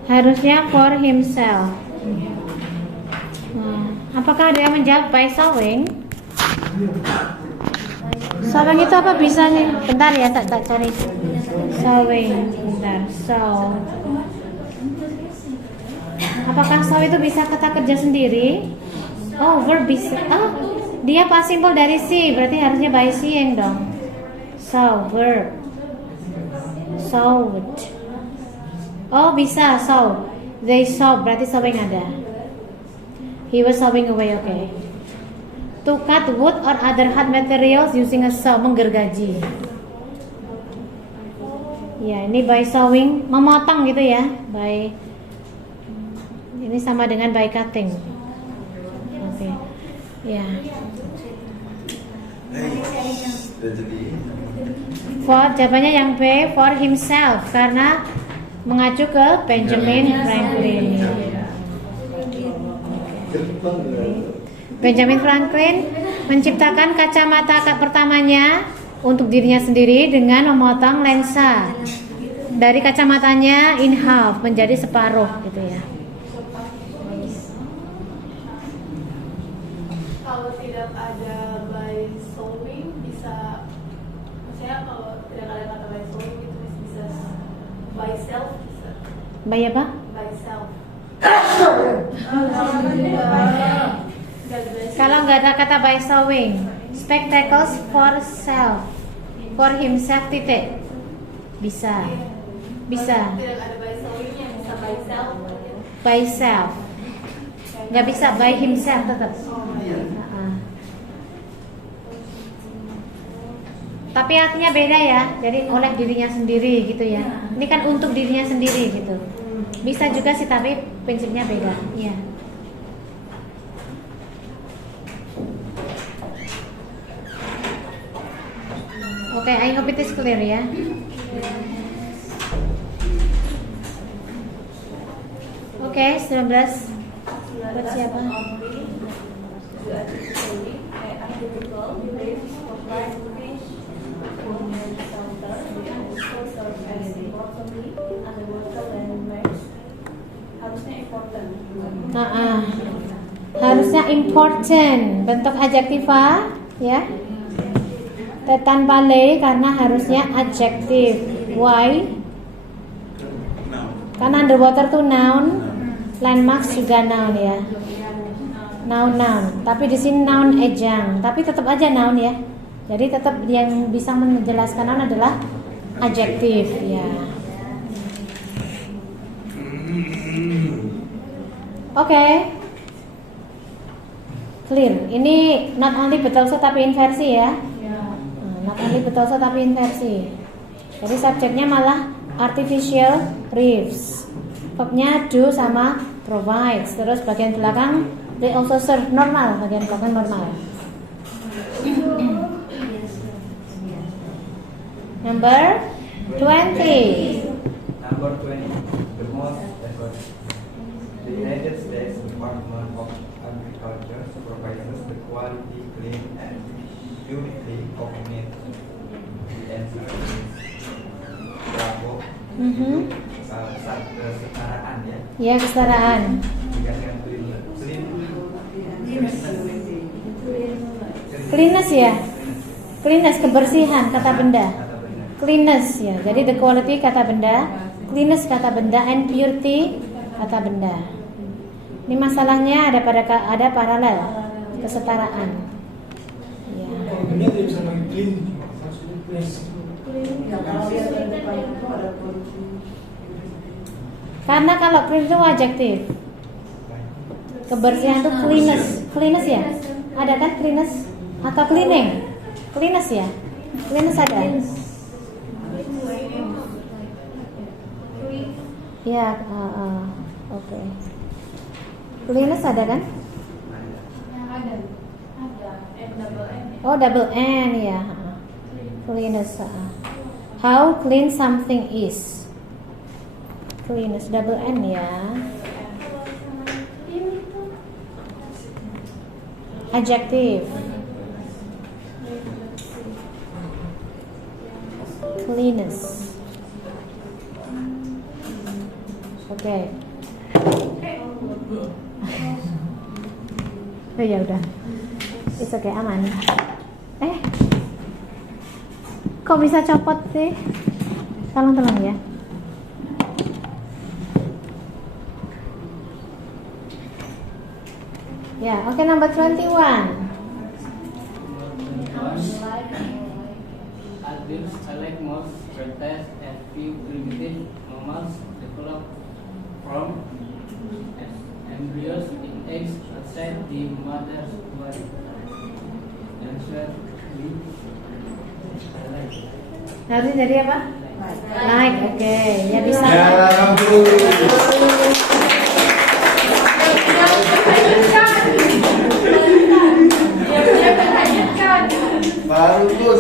Harusnya for himself. Apakah ada yang menjawab by sewing? Sewing itu apa bisa nih? Bentar ya, tak cari. Sewing, bentar. Sew. Apakah sew itu bisa kita kerja sendiri? Oh, verb bisa. Oh, dia past simple dari si, berarti harusnya by seeing dong. Sew, verb. Sewed. Oh, bisa sew. They sew, berarti sewing ada. He was sewing away, okay. To cut wood or other hard materials using a saw, menggergaji. Ya, ini by sewing, memotong gitu ya. By, ini sama dengan by cutting. Oke. Ya. For, jawabannya yang B, for himself, karena mengacu ke Benjamin Franklin. Benjamin Franklin menciptakan kacamata pertamanya untuk dirinya sendiri dengan memotong lensa dari kacamatanya in half, menjadi separuh gitu ya. Kalau tidak ada by sewing bisa, maksudnya kalau tidak ada kata by sewing itu bisa by self, bisa. By apa? By self. Kalau nggak ada kata by sewing, spectacles for self, for himself titik, bisa. Tidak ada by sewingnya, bisa by self. By self, nggak bisa by himself tetap. Tapi artinya beda ya, jadi oleh dirinya sendiri gitu ya. Ini kan untuk dirinya sendiri gitu. Bisa juga sih, tapi prinsipnya beda. Iya. Oke, I hope it is clear ya. Oke, 19. Buat siapa? Harusnya important, bentuk adjektiva ya. Tanpa le karena harusnya adjektif. Why? Karena underwater tuh noun, landmarks juga noun ya. Noun. Tapi di sini noun ejang, tapi tetap aja noun ya. Jadi tetap yang bisa menjelaskan noun adalah adjektif ya. Oke. Clear. Ini not only betul tapi inversi ya. Not only betul tapi inversi. Jadi subjeknya malah artificial reefs. Verbnya do sama provides. Terus bagian belakang they also serve normal. Bagian belakang normal. Number 20. Number 20. The most effort. The United States Department of Agriculture supervises the quality, clean, and purity of meat. The answer is bravo. Kesetaraan ya. Ya, kesetaraan. Cleanness ya. Cleanness kebersihan kata benda. Cleanness ya. Jadi the quality kata benda, cleanness kata benda, and purity kata benda. Ini masalahnya ada paralel kesetaraan. Ya. Ini bisa pakai clean, maksudnya clean. Karena kalau clean itu adjektif. Kebersihan itu cleanness. Cleanness ya? Ada kan cleanness? Atau cleaning? Cleanness ya? Cleanness ada? Ya, oke. Cleanness ada kan? Ada. Oh, double N ya. Cleanness. How clean something is. Cleanness double N ya. Adjective. Cleanness. Oke. Oh ya udah. It's okay, aman. Kok bisa copot sih? Tolong ya. Ya, oke, number 21. Adults select most certain and few primitive mammals develop from embryos in eggs outside the mother's body. Answer B. Harusnya jadi apa? Like, oke. Ya bisa.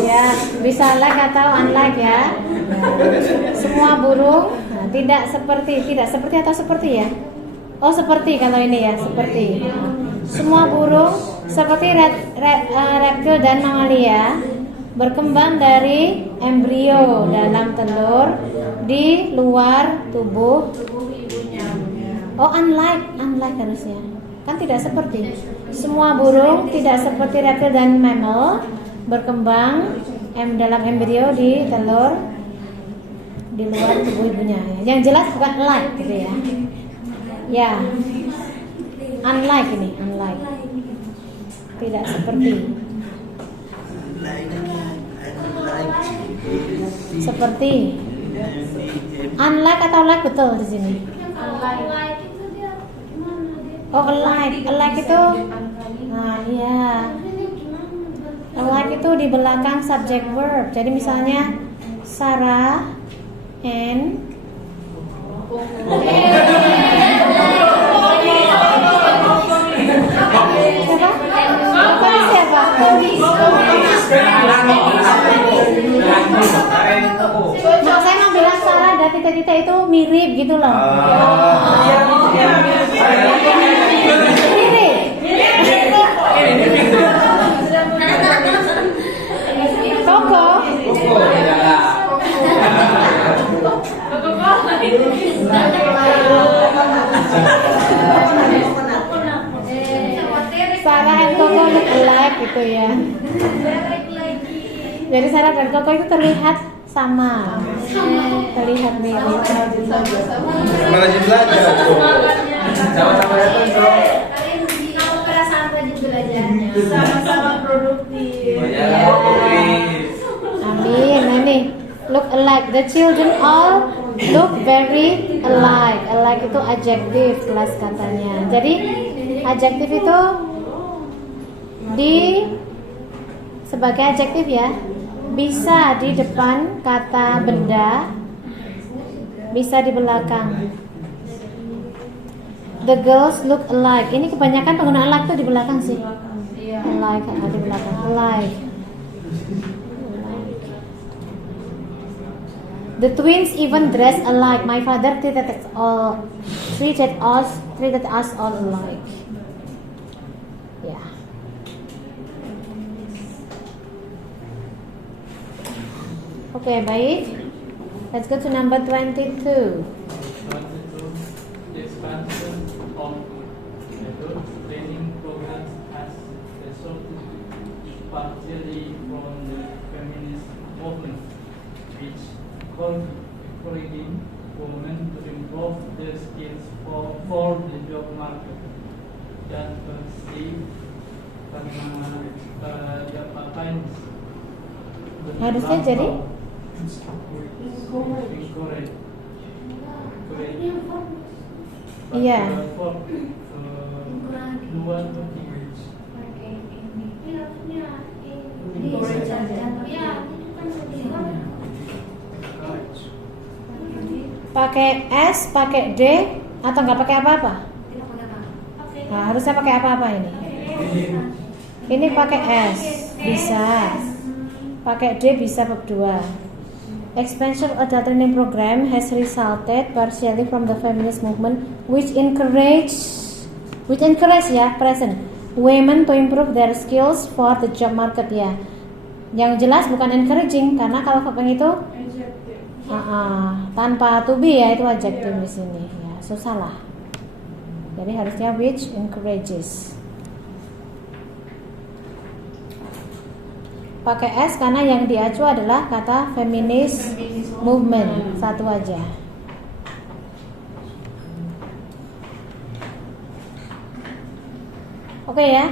Ya, bisa like atau unlike ya. Semua burung tidak seperti atau seperti ya. Oh, seperti kalau ini ya, seperti. Semua burung seperti reptil dan mamalia berkembang dari embrio dalam telur di luar tubuh. Oh, unlike harusnya. Kan tidak seperti. Semua burung tidak seperti reptil dan mammal berkembang dalam embrio di telur di luar tubuh ibunya. Yang jelas bukan like gitu ya. Ya. Unlike ini, unlike. Tidak seperti. Seperti. Unlike atau like betul di sini? Oh, alike itu. Nah, iya. Alike itu di belakang subject verb. Jadi misalnya Sarah and siapa? Saya mau bilang Sarah dan Tita itu mirip gitu loh. Koko. gitu ya. Balik lagi. Jadi Sarah dan Koko itu terlihat sama. Terlihat mirip. Sama rajin belajar. Sama-sama ya bro. Kalian tahu perasaan rajin belajarnya. Sama-sama produktif. Amin. Nah nih, look alike. The children all look very alike. Alike itu adjektif kelas katanya. Jadi adjektif itu sebagai adjektif ya, bisa di depan kata benda, bisa di belakang. The girls look alike. Ini kebanyakan penggunaan alike tuh di belakang sih. Alike di belakang. Alike. The twins even dress alike. My father treated us all alike. Yeah. Okay, baik. Let's go to number 22. The expansion of adult training programs has resulted partially from the feminist movement, which encouraging women to improve their skills for the job market dan bersih karena jabatan Harusnya jadi encourage. Iya. Dua language. Pakai S, pakai D, atau nggak pakai apa-apa? Nah, harusnya pakai apa-apa ini? Ini pakai S, bisa. Pakai D bisa bab 2. Expansion of adult training program has resulted partially from the feminist movement which encourage ya present women to improve their skills for the job market ya. Yang jelas bukan encouraging karena kalau verb itu tanpa to be ya itu adjective di sini ya, susah lah. Jadi harusnya which encourages. Pakai S karena yang diacu adalah kata feminist movement, satu aja. Oke ya?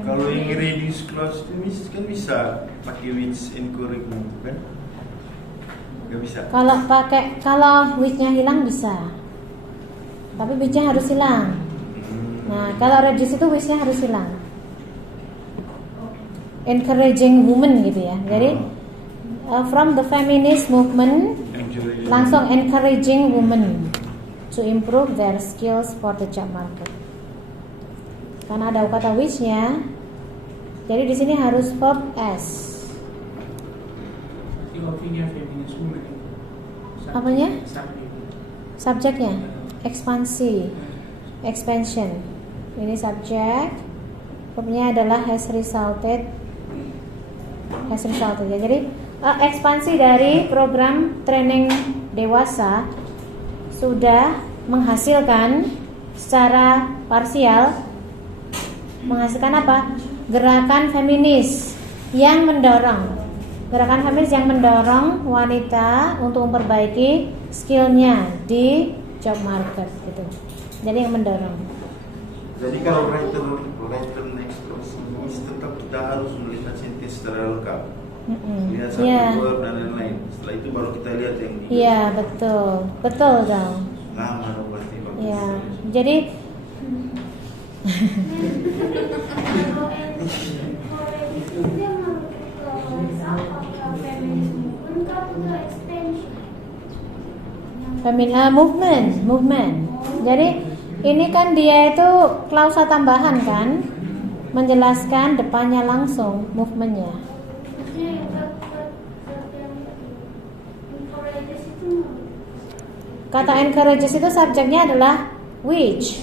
Kalau yang reduce clause itu kan bisa pakai which encouragement kan? Gak bisa. Kalau which-nya hilang bisa. Tapi which-nya harus hilang. Nah, kalau reduce itu which-nya harus hilang. Encouraging women gitu ya. Jadi from the feminist movement langsung encouraging women to improve their skills for the job market. Karena ada kata which-nya. Jadi di sini harus verb S. Apanya? Subjeknya ekspansi, expansion. Ini subjek. Verbnya adalah has resulted ya. Jadi ekspansi dari program training dewasa sudah menghasilkan secara parsial menghasilkan apa? Gerakan feminis yang mendorong wanita untuk memperbaiki skillnya di job market gitu. Jadi yang mendorong. Jadi kalau writer next clause tetap kita harus melihat sentence secara lengkap. Lihat satu verb dan lain-lain. Setelah itu baru kita lihat yang ini. Iya, betul dong. Lama dong berarti. Iya. Jadi movement. Jadi ini kan dia itu klausa tambahan kan, menjelaskan depannya langsung movementnya. Kata encourages itu subjeknya adalah which.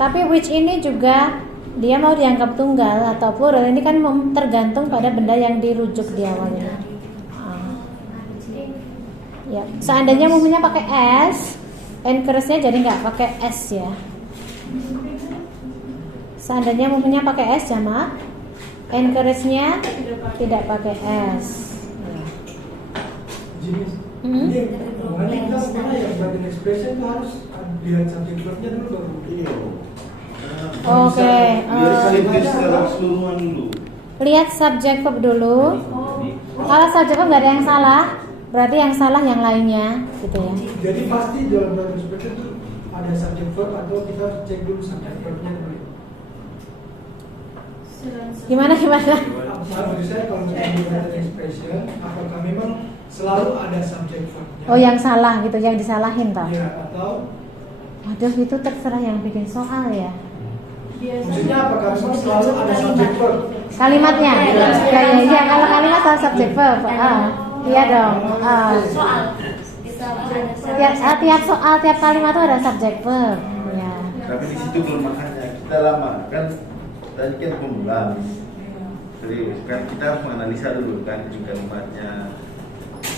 Tapi which ini juga dia mau dianggap tunggal atau plural. Ini kan tergantung pada benda yang dirujuk di awalnya. Ya, seandainya movementnya pakai S, encourage-nya jadi nggak pakai S ya. Seandainya movementnya pakai S jamak, Encourage-nya tidak pakai S. Jenis. Hmm? Ini kemarin kita pernah ya bagian expression itu harus lihat subject verb-nya dulu baru. Iya. Oke, Biar saya secara keseluruhan dulu. lihat subject verb dulu. Kalau subject verb nggak ada yang salah, berarti yang salah yang lainnya, gitu ya. Jadi pasti dalam bagian expression itu ada subject verb atau kita harus cek dulu subject verb-nya dulu. Gimana? Maksud saya kalau kita menggunakan expression, apakah memang selalu ada subject verb-nya? Oh, yang salah gitu, yang disalahin toh. Iya, atau Waduh, itu terserah yang bikin soal ya. maksudnya apakah memang selalu ada subject verb? Kalimatnya, iya kalau kalimat harus subject verb. Iya dong. Soal bisa ada Tiap soal, tiap kalimat itu ada subject verb. Ya. Tapi di situ kelemahannya kita lama kan tadi kan pemula. Serius kan kita harus menganalisa dulu kan di kalimatnya.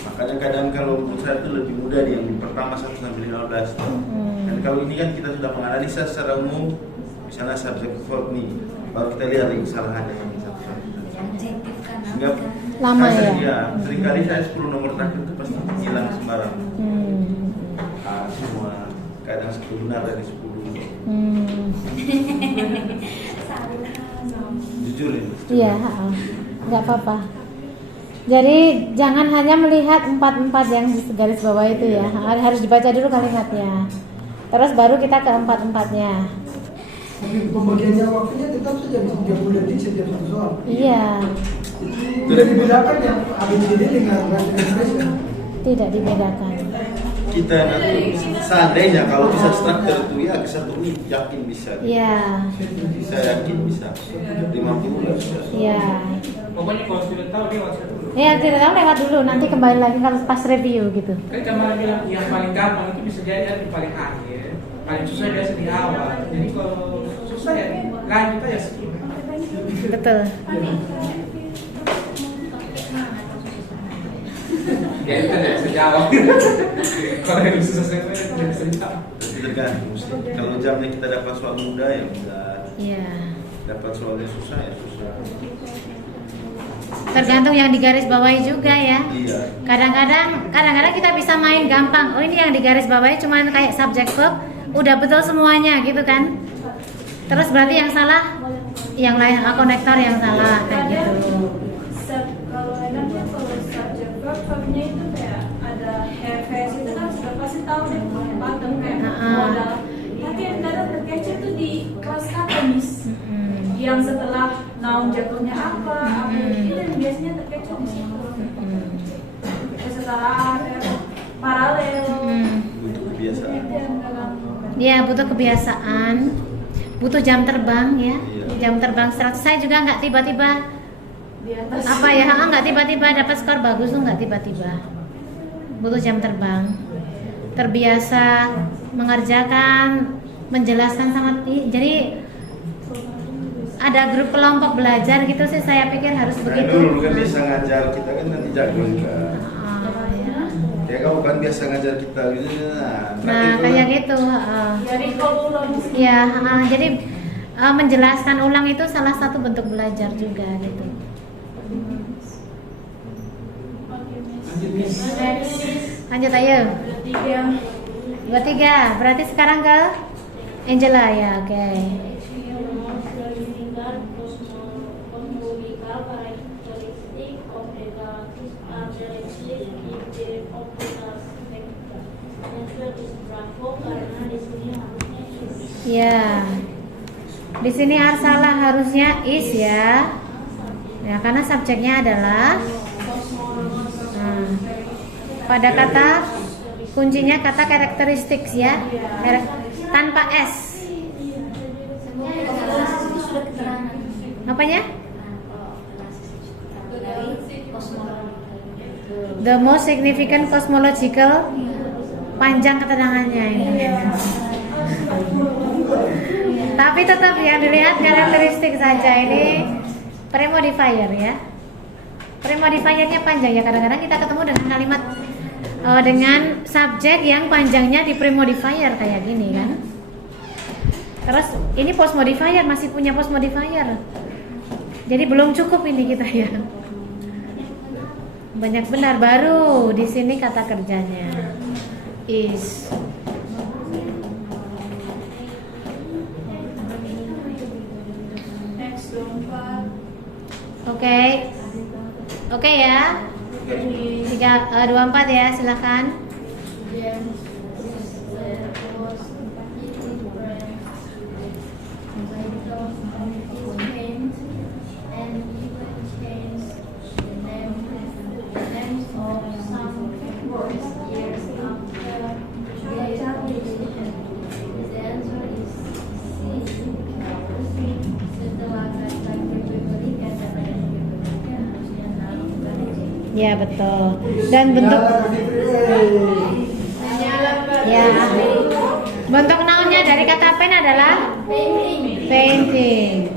Makanya kadang kalau menurut saya itu lebih mudah di yang pertama 1 sampai 15. Dan kalau ini kan kita sudah menganalisa secara umum, misalnya subject verb nih, baru kita lihat lagi kesalahannya yang satu-satu. Sehingga Lama saya ya? seringkali saya 10 nomor terakhir itu pasti hilang sembarang. Semua kadang 10 benar dari 10. Jujur ini. Iya, nggak apa-apa. Jadi jangan hanya melihat 4 yang di garis bawah itu ya, harus dibaca dulu kalimatnya. Terus baru kita ke 4-4-nya. Tapi pembagiannya waktunya tetap saja bisa 30 detik setiap satu soal. Iya. Tidak dibedakan yang ABCD dengan bagian expression. Tidak dibedakan. Kita nanti seandainya kalau bisa struktur itu ya kesatu ini yakin bisa. Iya. Saya yakin bisa. 50 lah bisa. Iya. Pokoknya kalau sudah tahu dia WhatsApp dulu. Ya tidak tahu lewat dulu, nanti kembali lagi kalau pas review gitu. Kan kemarin bilang yang paling gampang itu bisa jadi ada di paling akhir, paling susah biasa di awal. Jadi kalau susah ya lanjut aja skip. Betul. Ya itu tidak bisa jawab. Kalau yang susah tidak bisa jawab. Tergantung sih. Kalau jamnya kita dapat soal mudah ya mudah. Iya. Dapat soalnya susah ya susah. Tergantung yang di garis bawahi juga ya. Iya. Kadang-kadang kita bisa main gampang. Oh ini yang di garis bawahi cuma kayak subject verb, udah betul semuanya gitu kan. Terus berarti yang salah yang lain, konektor yang salah kayak gitu. Kalau enaknya kalau subject verb-nya itu kayak ada has itu kan sudah pasti tahu deh pattern kayak modal. Tapi yang kadang terkecoh itu di kelas kata Miss. Yang setelah noun jatuhnya apa itu yang biasanya terkecoh di situ. Setelah paralel. Butuh kebiasaan. Ya butuh kebiasaan, butuh jam terbang ya. Iya. Jam terbang 100. Saya juga nggak tiba-tiba Di atas. apa ya, nggak tiba-tiba dapat skor bagus tuh, nggak tiba-tiba. Butuh jam terbang, terbiasa mengerjakan, menjelaskan sama jadi ada grup kelompok belajar gitu sih, saya pikir harus begitu. Dulu kan bisa ngajar kita kan nanti jago kan. Ya kamu kan biasa ngajar kita gitu. Nah kayak gitu. Jadi kalau ulang Ya, jadi menjelaskan ulang itu salah satu bentuk belajar juga gitu. Lanjut ayo. 23. Berarti sekarang ke Angela ya, oke. Ya. Di sini arsalah harusnya is ya. Ya, karena subjeknya adalah pada kata kuncinya kata karakteristik ya. Tanpa S. Apanya? The most significant cosmological, panjang keterangannya ini. Tapi tetap yang dilihat karakteristik saja, ini premodifier ya. Premodifiernya panjang ya, kadang-kadang kita ketemu dengan kalimat dengan subjek yang panjangnya di premodifier kayak gini kan. Terus ini postmodifier, masih punya postmodifier. Jadi belum cukup ini kita ya. Banyak benar, baru di sini kata kerjanya is. Next 24. Oke. Oke ya. 24 ya, silakan. James was eating bread and even changed the names of some words years after their completion. The answer is C. Setelah kata kategori harusnya noun kali. Ya betul. Dan bentuk ya bentuk nounnya dari kata pen adalah painting.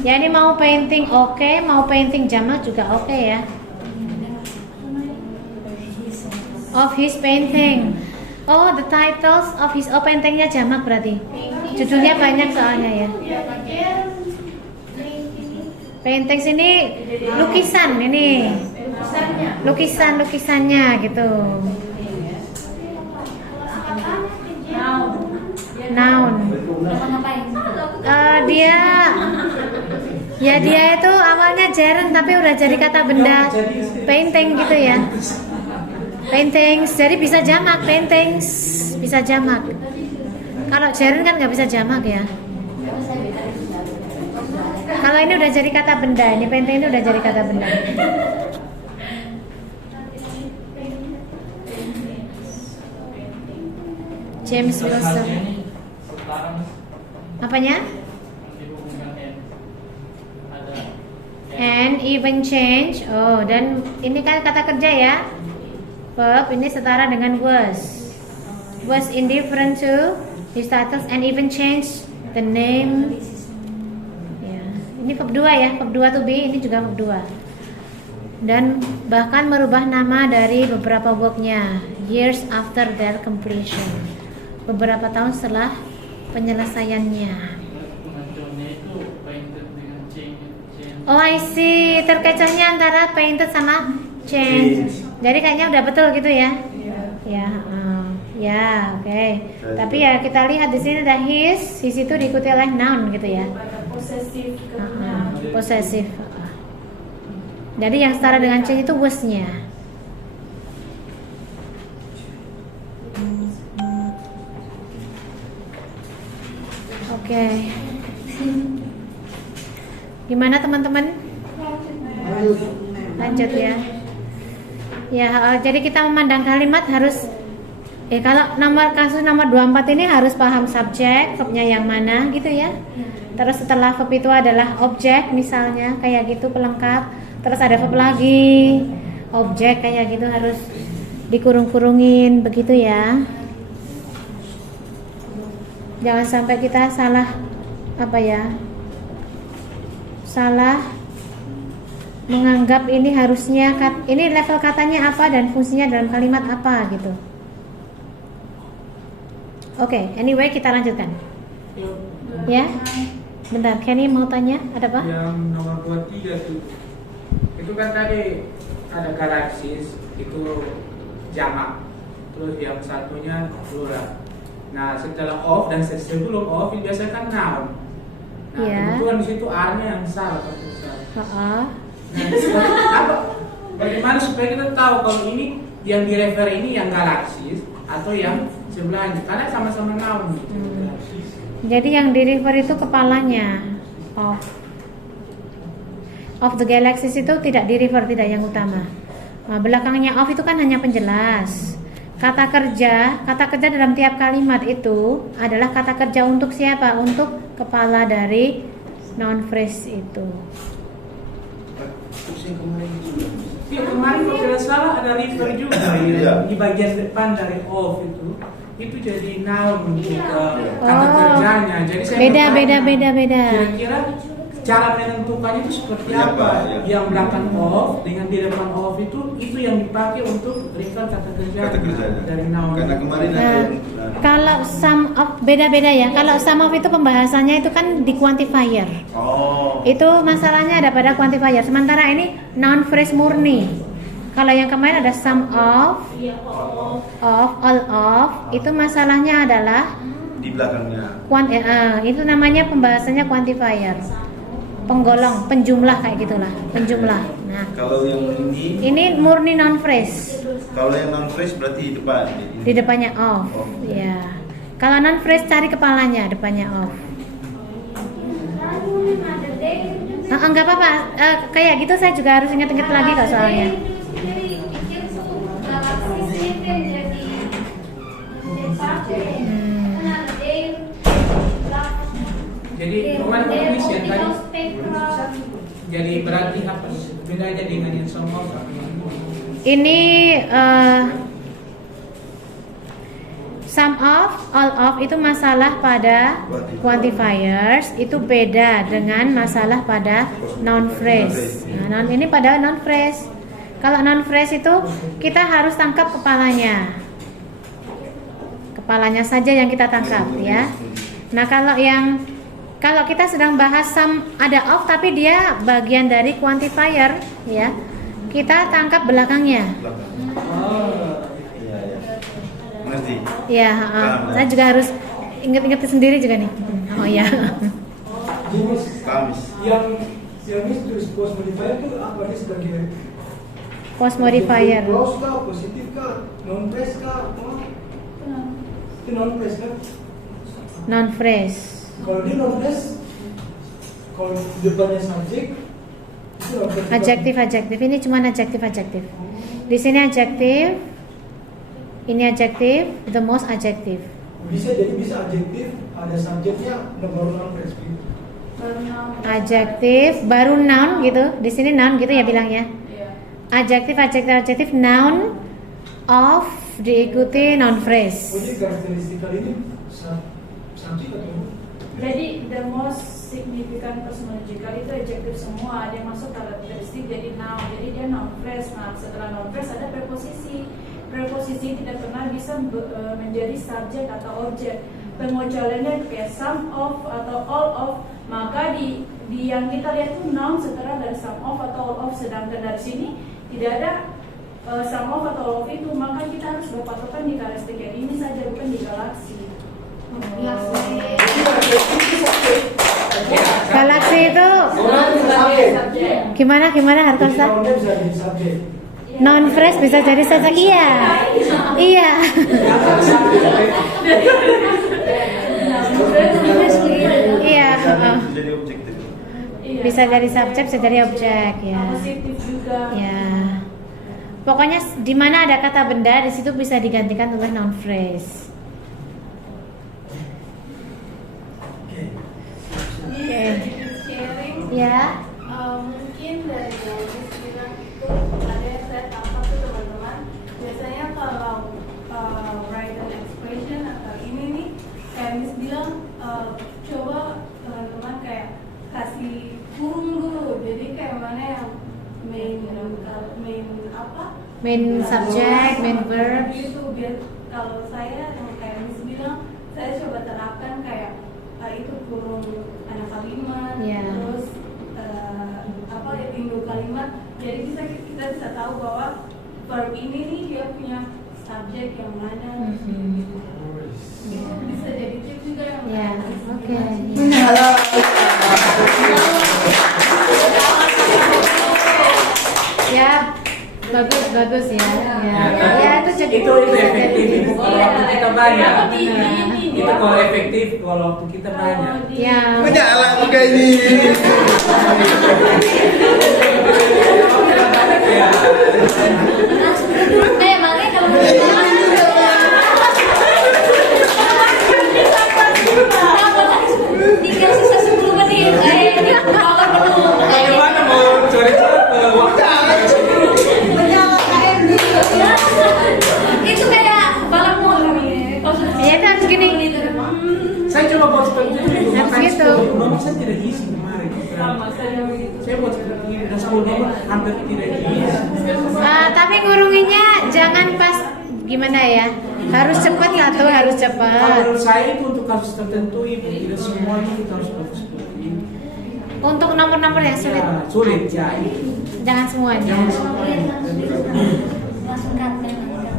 Ya ini mau painting oke, mau painting jamak juga oke ya. Of his painting. Oh, the titles of his paintingnya jamak berarti. Judulnya banyak soalnya ya. Painting sini lukisan ini. Lukisannya gitu. Noun. Dia itu awalnya gerund tapi udah jadi kata benda painting gitu ya. Paintings, jadi bisa jamak, paintings bisa jamak. Kalau gerund kan nggak bisa jamak ya. Kalau ini udah jadi kata benda, ini painting ini udah jadi kata benda. James Wilson. Apanya? And even change. Oh, dan ini kan kata kerja ya. Verb ini setara dengan was. Was indifferent to his status and even change the name. Ya, ini verb 2 ya, verb 2 to be, ini juga verb 2. Dan bahkan merubah nama dari beberapa worknya years after their completion. Beberapa tahun setelah penyelesaiannya. Oh I see, terkecohnya antara painted sama change. Jadi kayaknya udah betul gitu ya. Ya, oke. Tapi ya kita lihat di sini ada his itu diikuti oleh noun gitu ya. Posesif. Posesif. Jadi yang setara dengan change itu was-nya. Oke. Gimana teman-teman? Lanjut ya. Ya, jadi kita memandang kalimat harus kalau kasus nomor 24 ini harus paham subjek, verbnya yang mana gitu ya. Terus setelah verb itu adalah objek misalnya kayak gitu pelengkap. Terus ada verb lagi, objek kayak gitu harus dikurung-kurungin begitu ya. Jangan sampai kita salah salah menganggap ini harusnya ini level katanya apa dan fungsinya dalam kalimat apa gitu. Oke, anyway kita lanjutkan. Ya, bentar, Kenny mau tanya, ada apa? Yang nomor 23 tuh, itu kan tadi ada galaksis itu jamak, terus yang satunya plural. Nah setelah of dan sebelum of biasanya kan noun. Nah kebetulan di situ R-nya yang salah atau salah. Nah, bagaimana supaya kita tahu kalau ini yang direfer ini yang galaksis atau yang sebelahnya, karena sama-sama noun. Jadi yang di-refer itu kepalanya of the galaxies itu tidak di-refer, tidak yang utama. Nah, belakangnya of itu kan hanya penjelas. Kata kerja dalam tiap kalimat itu adalah kata kerja untuk siapa? Untuk kepala dari noun phrase itu. Ya, kemarin kalau tidak salah ada refer juga ya. Di bagian depan dari of itu jadi noun untuk kata kerjanya. Jadi saya beda. Kira-kira cara menentukannya itu seperti apa? Yang belakang of dengan di depan of itu yang dipakai untuk refer kata kerjanya dari noun. Karena kemarin kalau sum of beda-beda ya. Kalau sum of itu pembahasannya itu kan di quantifier. Itu masalahnya ada pada quantifier. Sementara ini noun phrase murni. Kalau yang kemarin ada some of, all of, itu masalahnya adalah Di belakangnya. itu namanya pembahasannya quantifier. Penggolong, penjumlah kayak gitulah, penjumlah. Nah, Kalau yang ini murni noun phrase. kalau yang non phrase berarti di depan. Di depannya of. Ya. Kalau non phrase cari kepalanya, depannya of. Enggak apa-apa. Kayak gitu saya juga harus ingat-ingat lagi kok soalnya. Jadi Roman Commission tadi jadi berarti apa? Bedanya dengan yang some of. Ini some of, all of itu masalah pada quantifiers, itu beda dengan masalah pada noun phrase. Nah, ini pada noun phrase. Kalau noun phrase itu kita harus tangkap kepalanya. Kepalanya saja yang kita tangkap ya. Nah, kalau kita sedang bahas some ada of tapi dia bagian dari quantifier ya. Kita tangkap belakangnya. Mengerti? Ya, saya juga harus ingat-ingat sendiri juga nih. Oh ya. Yang itu post modifier itu apa nih sebagai Post modifier. Close kah, positif kah, non phrase kah, apa? Itu non phrase kan? Non phrase. Kalau dia non phrase, kalau depannya subjek, itu non phrase. Adjektif. Ini cuma adjektif. Di sini adjektif. Ini adjektif, the most adjektif. Bisa adjektif, ada subjeknya, baru non phrase. Adjektif baru noun gitu. Di sini noun gitu ya bilangnya. Adjektif, noun of diikuti noun phrase. Jadi karakteristik kali ini subjek atau? Jadi the most significant personological itu adjektif semua, dia masuk karakteristik jadi noun. Jadi dia noun phrase. Nah, setelah noun phrase ada preposisi. Preposisi tidak pernah bisa menjadi subjek atau objek. Pengecualiannya kayak some of atau all of. Maka di yang kita lihat itu noun setelah dari some of atau all of. Sedangkan dari sini tidak ada some of atau all of itu. Maka kita harus berpatokan di karakteristik yang ini saja, bukan di galaksi. Galaksi itu gimana Hartosa? Non phrase bisa jadi subjek. Iya. Iya. Bisa jadi subjek, bisa jadi objek ya. Positif juga. Ya. Pokoknya di mana ada kata benda di situ bisa digantikan oleh noun phrase. Oke. Sharing. Ya. Mungkin dari yang bilang itu ada yang saya tangkap tuh teman-teman. Biasanya kalau write an expression atau ini nih, kayak Miss bilang coba teman-teman kayak kasih kurung dulu. Jadi kayak mana yang main apa? Main subject, main verb. Gitu biar kalau saya yang kayak Miss bilang, saya coba terapkan kayak itu kurung anak kalimat, terus apa induk kalimat. Jadi kita bisa tahu bahwa verb ini nih dia punya subjek yang mana. Itu bisa jadi tips juga yang Oke. Ya, bagus ya. Ya itu jadi itu efektif kalau waktu kita banyak. Itu kalau efektif kalau waktu kita banyak. Ya. Menyala juga ini. Makanya kalau tinggal sisa 10 menit. Bagaimana mau coret-coret? Itu kayak balap motor nih. Ya itu harus gini. Saya coba buat seperti ini. Harus gitu. Nomor saya tidak isi kemarin. Saya buat seperti ini dan 10 nomor hampir tidak isi. Tapi ngurunginnya jangan pas gimana ya? Harus cepat satu, harus cepat. Menurut saya itu untuk kasus tertentu itu tidak semuanya kita harus bagus seperti ini. Untuk nomor-nomor yang sulit. Ya, sulit ya. Jangan semuanya.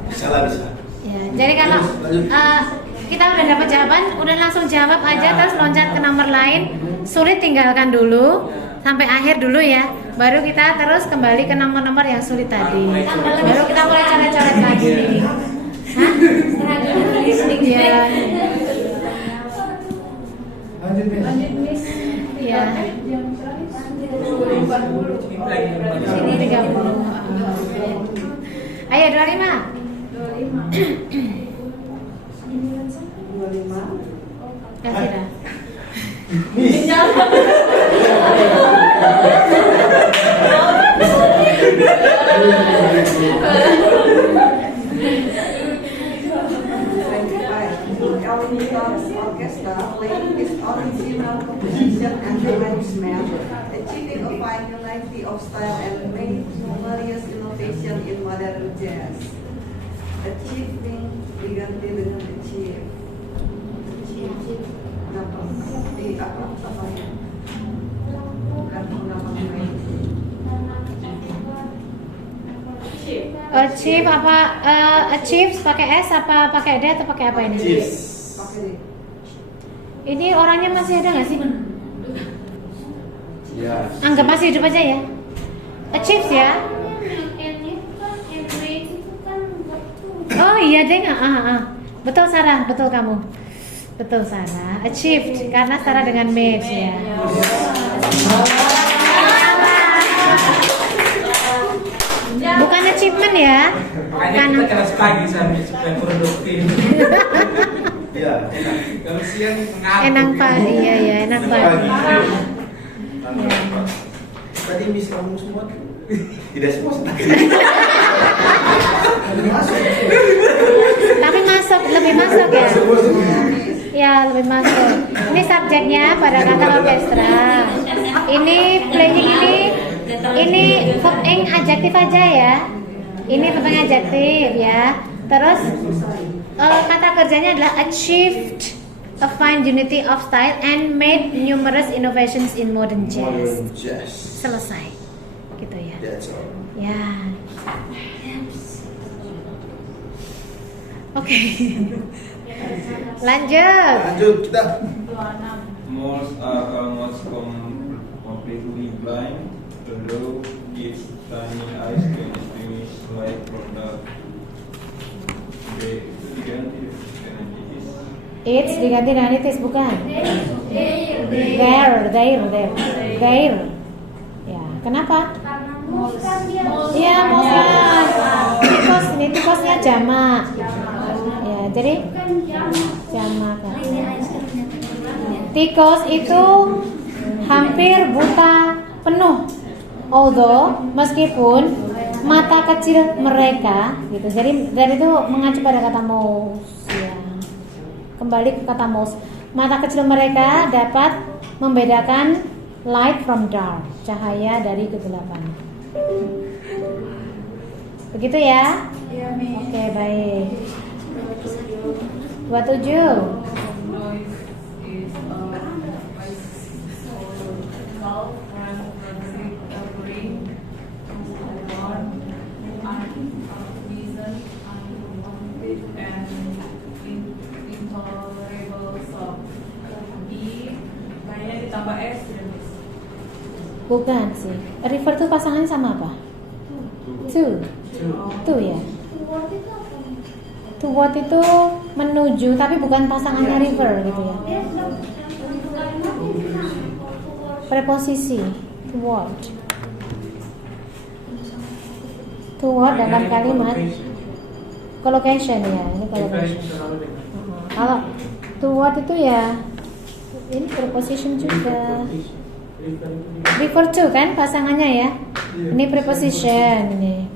Bisa lah, bisa. Ya, jadi kalau kita udah dapat jawaban, udah langsung jawab aja terus loncat ke nomor lain. Sulit tinggalkan dulu sampai akhir dulu ya. Baru kita terus kembali ke nomor-nomor yang sulit tadi. Baru kita mulai coret-coret lagi. Hah? Iya. Lanjut, Miss. Iya. Sini 30. Ayo 25. Elvira. Orchestra playing its original composition and arrangement, achieving a fine unity of style and made numerous innovations in modern jazz. Achieving diganti dengan achieve. Kenapa? Di apa ya? Bukan kenapa Achieve apa? Achieve pakai S apa pakai D atau pakai apa ini? Ini orangnya masih ada nggak sih? Ya. Anggap masih hidup aja ya. Achieve ya. Oh iya deh, betul Sarah, betul kamu, betul Sarah. Achieved karena Sarah dengan made ya. Bukan achievement ya. Makanya kita keras pagi sampai supaya produktif. Iya. Kalau siang ngantuk. Enak pagi ya, ya enak pagi. Tadi Miss kamu semua tidak semua senang. Tapi masuk, lebih masuk ya. Ya lebih masuk. Ini subjeknya pada kata orkestra. Ini playing ini verb ing adjektif aja ya. Ini verb ing adjektif ya. Terus kata kerjanya adalah achieved a fine unity of style and made numerous innovations in modern jazz. Selesai, gitu ya. Ya. Oke. Lanjut kita. Moles are almost completely blind, although its tiny eyes can distinguish light from dark. It's diganti dengan it is bukan? There. Ya, kenapa? Iya, mosan. Tikos ini tikosnya jamak. Ya, jadi jamak. Tikos itu hampir buta penuh. Although meskipun mata kecil mereka gitu. Jadi dari itu mengacu pada kata mouse ya. Kembali ke kata mouse. Mata kecil mereka dapat membedakan light from dark, cahaya dari kegelapan. Begitu ya? Iya, Mi. Oke, baik. 27. Kayaknya ditambah S sudah Miss. Bukan sih. River tuh pasangannya sama apa? Two ya. Toward itu menuju tapi bukan pasangannya river gitu ya. Preposisi toward. Toward dalam kalimat collocation ya, ini collocation. Kalau toward itu ya ini preposition juga. Refer to kan pasangannya ya. Ini preposition ini.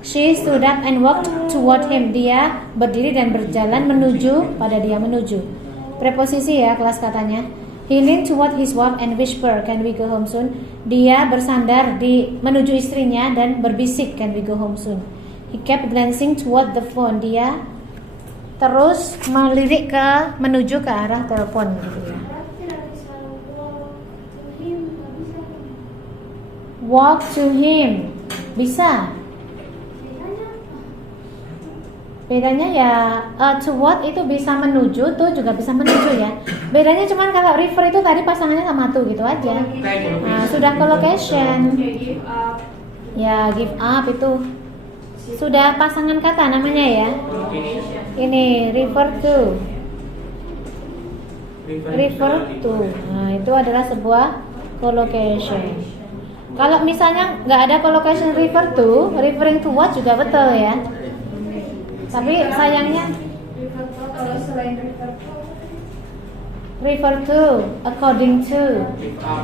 She stood up and walked toward him. Dia berdiri dan berjalan menuju pada dia, menuju. Preposisi ya kelas katanya. He leaned toward his wife and whispered, "Can we go home soon?" Dia bersandar menuju istrinya dan berbisik, "Can we go home soon?" He kept glancing toward the phone. Dia terus melirik menuju ke arah telepon gitu ya. walk to him. Bisa. Bedanya ya toward itu bisa menuju, to juga bisa menuju ya. Bedanya cuman kalau refer itu tadi pasangannya sama to gitu aja. Nah, sudah collocation. Ya, give up itu sudah pasangan kata namanya ya. Ini refer to. Refer to. Nah, itu adalah sebuah collocation. Kalau misalnya nggak ada collocation refer to, referring to what juga betul ya. Tapi sayangnya Kalau selain refer to, according to,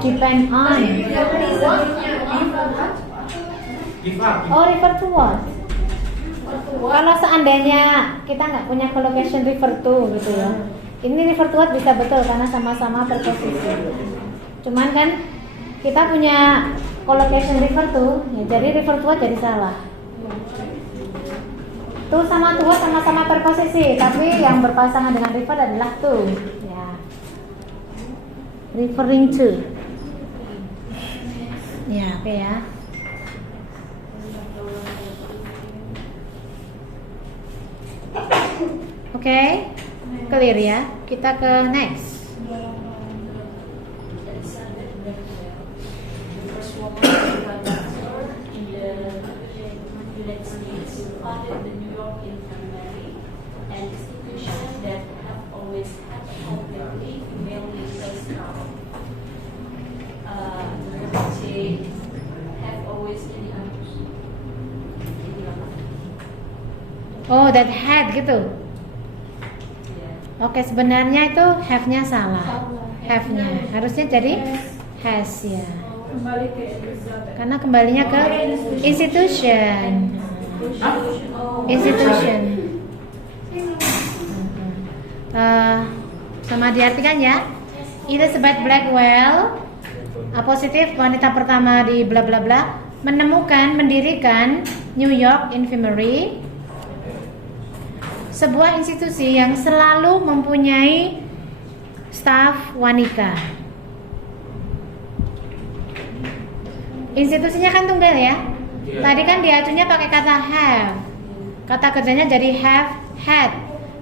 depend on. Oh, refer to what? Kalau seandainya kita nggak punya collocation refer to gitu ya, ini refer to what bisa betul karena sama-sama preposisi. Cuman kan kita punya collocation refer to, ya jadi refer to what jadi salah. To sama to what sama-sama preposisi, tapi yang berpasangan dengan refer adalah to. Ya. Referring to. Ya, oke ya. Oke, clear ya. Kita ke next. Oh, that had gitu. Oke, sebenarnya itu have-nya salah. Have-nya harusnya jadi has ya. kembali ke Karena kembalinya ke institution. Institution. Sama diartikan ya. Elizabeth Blackwell, positif wanita pertama di bla bla bla, mendirikan New York Infirmary, sebuah institusi yang selalu mempunyai staf wanita. Institusinya kan tunggal ya. Tadi kan diacunya pakai kata have. Kata kerjanya jadi have, had.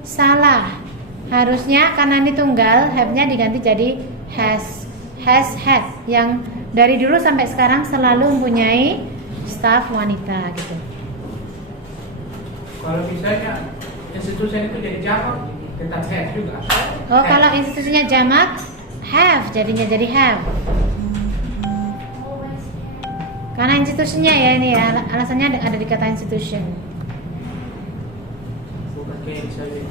Salah. Harusnya karena ini tunggal, have-nya diganti jadi has, had. Yang dari dulu sampai sekarang selalu mempunyai staf wanita gitu. Kalau misalnya institusi itu jadi jamak, tetap have juga. Oh, kalau institusinya jamak, have jadinya jadi have. Karena institusinya ya ini ya, alasannya ada di kata institution. Bukan kayak misalnya.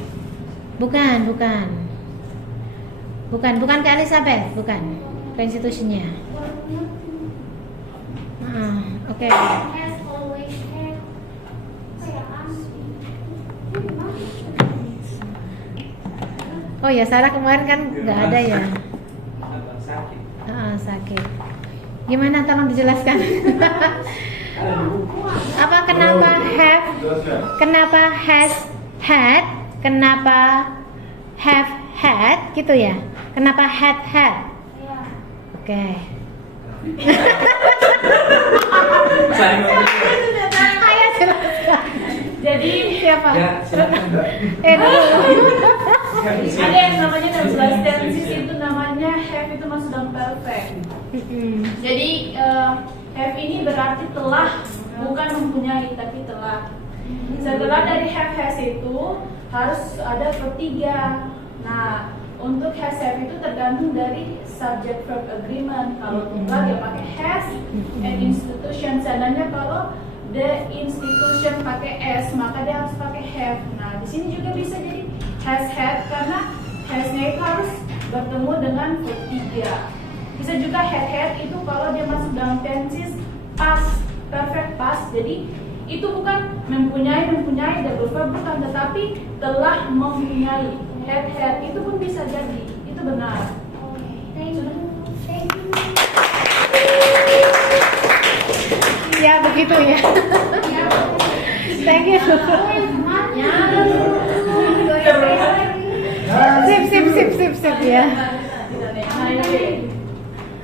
Bukan ke Elizabeth, bukan ke institusinya. Oke. Oh ya, Sarah kemarin kan nggak ada ya. Sakit. Gimana, tolong dijelaskan. Apa kenapa have? Kenapa has had? Kenapa have had gitu ya? Kenapa had? Oke. Ayo jelaskan. Jadi siapa? dulu. Ada yang namanya 16 tenses itu namanya have itu masuk dalam perfect. Jadi have ini berarti telah, bukan mempunyai tapi telah. Setelah dari have has itu harus ada verb 3. Nah, untuk has have itu tergantung dari subject verb agreement. Kalau tunggal dia pakai has, and institution. Seandainya kalau the institution pakai s, maka dia harus pakai have. Nah, di sini juga bisa jadi has had karena has-nya itu harus bertemu dengan verb 3. Bisa juga had itu kalau dia masuk dalam tenses past, perfect past. Jadi itu bukan mempunyai double verb, bukan, tetapi telah mempunyai. Had itu pun bisa jadi, itu benar. Ya begitu ya. Thank you. Sip ya.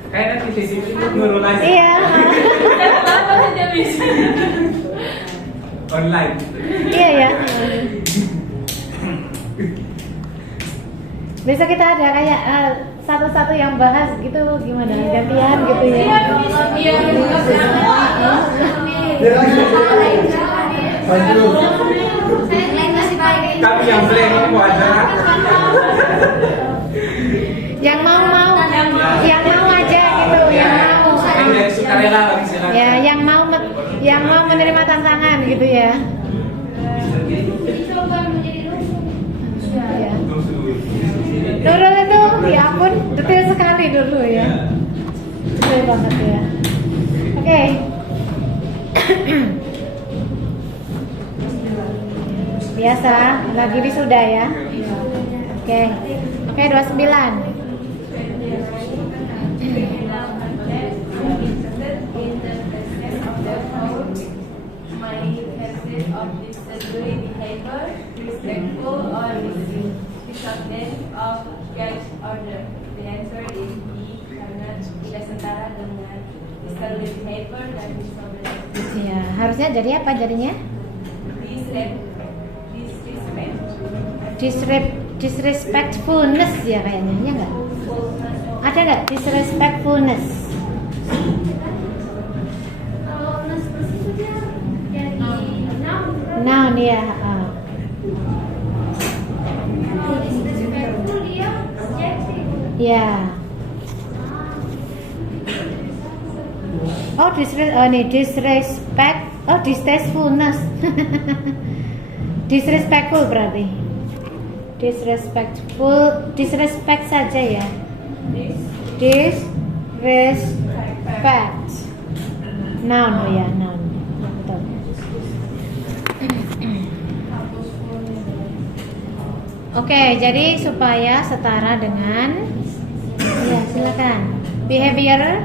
Kayak nanti sisi itu nurul aja. Iya. Dia bisa. Online. Iya ya. Besok kita ada kayak satu-satu yang bahas gitu gimana gantian gitu ya. Iya, Kami yang blank ini mau ada. Yang mau aja gitu, yang mau. Yang dari sukarela lagi silakan. Ya, yang mau menerima tantangan gitu ya. Ya. Nurul itu, ya ampun, detail sekali dulu ya. Detail banget ya. Oke. Biasa, lagi wisuda ya. Oke. Oke, 29. Respectful or disobedient of judge order. The answer is B karena tidak setara dengan disorderly behavior dan disobedience. Ya, harusnya jadi apa jadinya? Disrespectfulness ya kayaknya, ya nggak? Ada nggak disrespectfulness? Noun ya. Ya. Oh, disrespect. Oh, distastefulness. Disrespectful berarti. Disrespect saja ya. Disrespect. Noun ya, noun. Betul. Oke, jadi supaya setara dengan ya, silakan. Behavior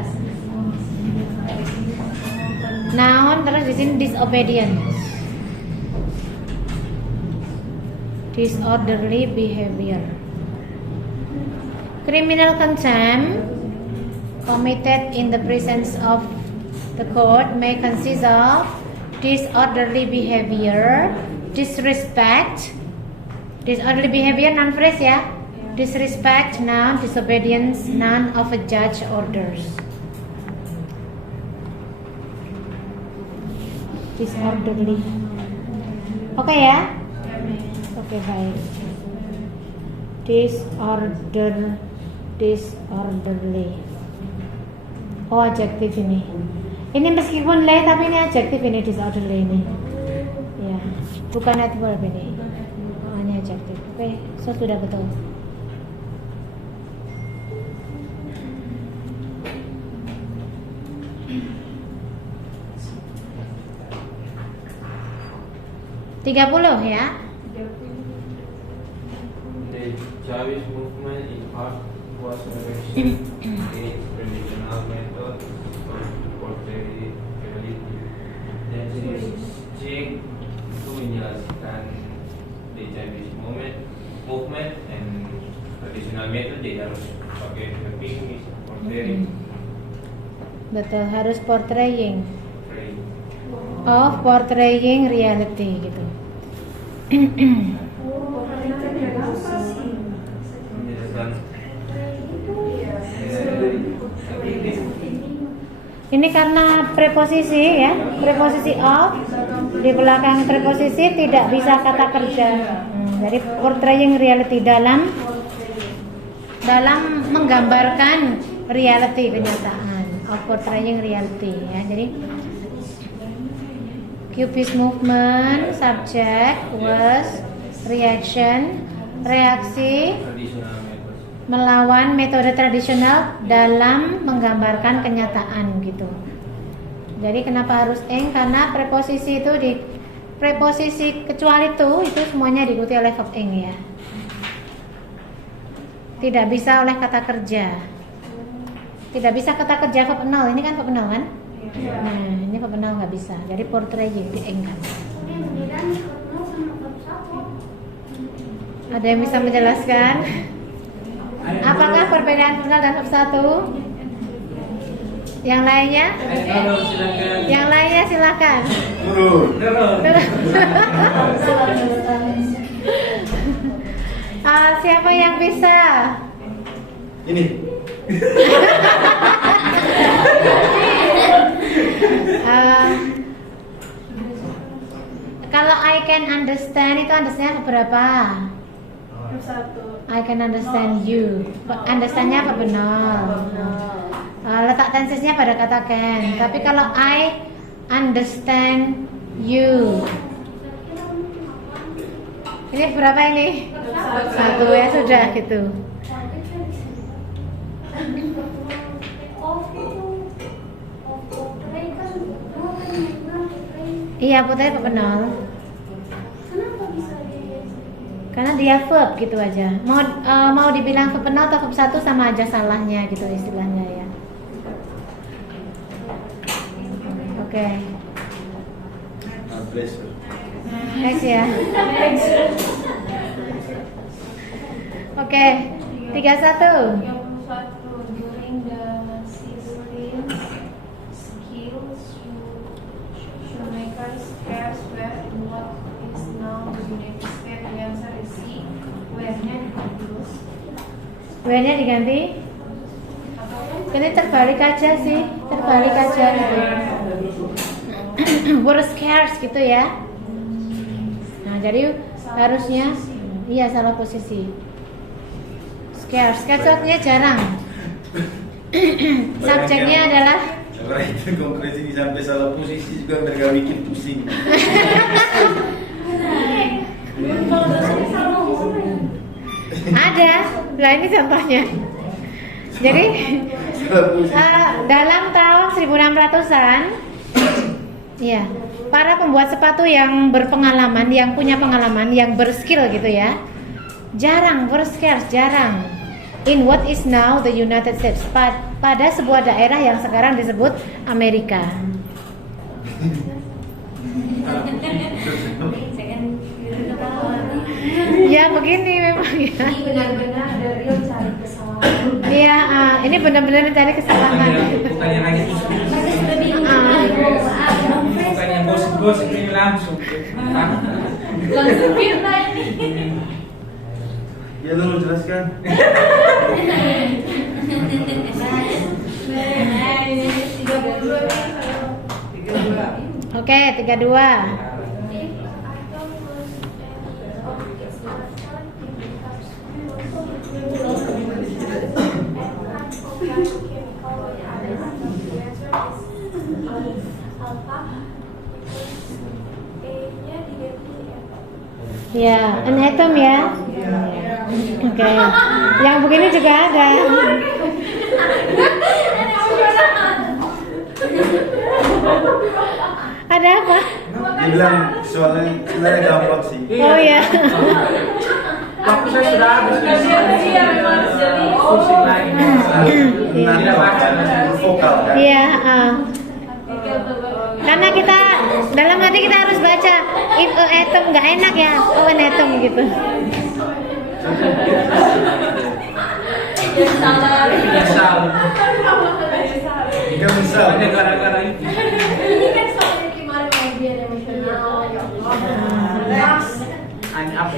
noun, terus di sini disobedience. Disorderly behavior. Criminal contempt committed in the presence of the court may consist of disorderly behavior, disrespect. Disorderly behavior noun phrase ya. Disrespect noun, disobedience noun of a judge orders. Disorderly. Oke ya? Oke, baik. Disorderly. Oh, adjektif ini. Ini meskipun lay tapi ini adjektif ini, disorderly ini. Ya, bukan adverb ini. Hanya adjektif. Oke, so sudah betul. Tiga puluh ya. The Jewish movement in art was a traditional method of portraying reality. Dan Jake itu menjelaskan the Jewish movement and traditional method dia harus pakai mapping, portraying. Betul, harus portraying. Of portraying reality gitu. Ini karena preposisi ya, preposisi of di belakang preposisi tidak bisa kata kerja. Jadi portraying reality dalam menggambarkan reality, kenyataan. Of portraying reality ya. Jadi Cubist movement, subject was reaction, reaksi melawan metode tradisional dalam menggambarkan kenyataan gitu. Jadi kenapa harus ing? Karena preposisi itu di preposisi kecuali itu semuanya diikuti oleh verb ing ya. Tidak bisa oleh kata kerja. Tidak bisa kata kerja verb nol. Ini kan verb nol kan? Nah, ini verb nol nggak bisa. Jadi portraying di ing kan. Ada yang bisa menjelaskan? Apakah perbedaan verbal dan verb 1? Yang lainnya? Silakan. Yang lainnya silakan. Turun. Siapa yang bisa? Ini. Kalau I can understand itu understand berapa? I can understand you. Understandnya apa benar? Letak tensesnya pada kata can. Tapi kalau I understand you, ini berapa ini? Satu ya sudah gitu. Iya putih Pak Benol. Karena dia verb gitu aja. Mau dibilang verb penol atau verb satu sama aja salahnya gitu istilahnya ya. Oke. Pleasure. Next ya. Oke. 31. During the season, skills shoemakers cares where in what is now the United States. The answer is C. Where-nya diganti. Where-nya diganti? Ini terbalik aja sih, terbalik aja gitu. Were scarce gitu ya. Nah jadi harusnya iya salah posisi. Scarce, scarce artinya jarang. Subjeknya adalah Kalau itu konkresi sampai salah posisi juga mereka bikin pusing. ada. Lah ini contohnya. Jadi dalam tahun 1600-an, ya, para pembuat sepatu yang berpengalaman, yang punya pengalaman, yang berskill gitu ya, jarang, scarce, jarang. In what is now the United States, pada sebuah daerah yang sekarang disebut Amerika. Ya begini memang ya. Ini benar-benar dari real cari kesalahan. Iya, ini benar-benar mencari kesalahan. Bukan yang lagi bukan yang gosip-gosip ini langsung. Langsung fitnah ini. Ya lu jelaskan. Oke, 32. Ya, an atom ya. Oke. Yang begini juga ada. Ada apa? Dia bilang soalnya sebenarnya gampang sih. Oh ya. Waktu saya sudah habis. Iya memang jadi. Pusing lagi. Tidak baca. Vokal kan. Iya. Karena kita dalam hati kita harus baca if a atom nggak enak ya, oh an atom gitu. Jika misal gara-gara itu. Ini kan soalnya kemarin ujian emosional. Hanya apa?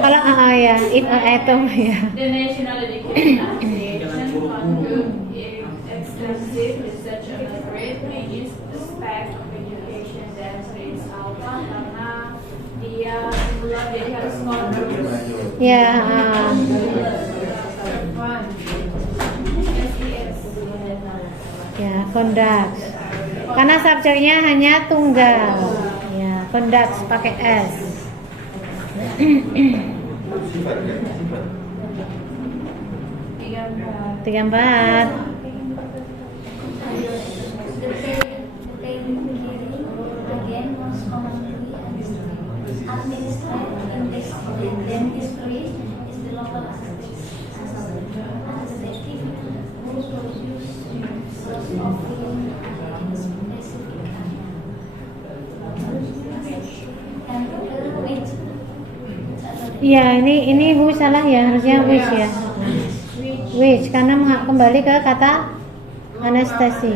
Kalau ya, if a atom ya. The National Education Association found extensive research on the great range aspect of education. The answer is alpha karena dia singular jadi harus conduct. Ya. Ya, conduct. Karena subjeknya hanya tunggal. Ya, conduct pakai S. sifat kan? Sifat. 34. Iya, ini who salah ya, harusnya which ya. Which karena kembali ke kata anestesi.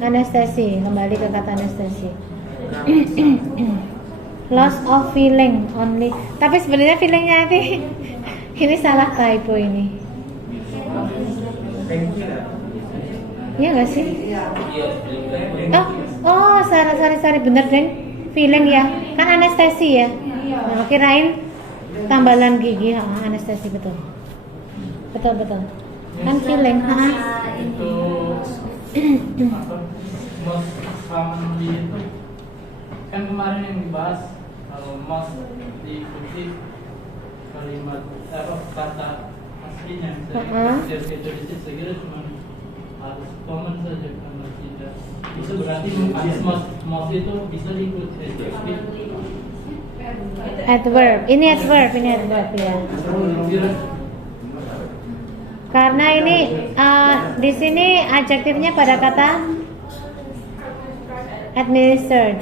Anestesi, kembali ke kata anestesi. Loss of feeling only. Tapi sebenarnya feelingnya ini salah typo ini. Iya nggak sih? Oh, sorry, bener deng. Feeling ya, kan anestesi ya. Nah, kirain tambalan gigi, anestesi betul. Kan feeling, Itu most commonly itu kan kemarin yang dibahas kalau most diikuti kalimat kata aslinya. Jadi itu saya kira cuma harus common saja karena tidak. Itu berarti most itu bisa diikuti adjective. Adverb, ini adverb ya. Karena ini di sini adjektifnya pada kata administered.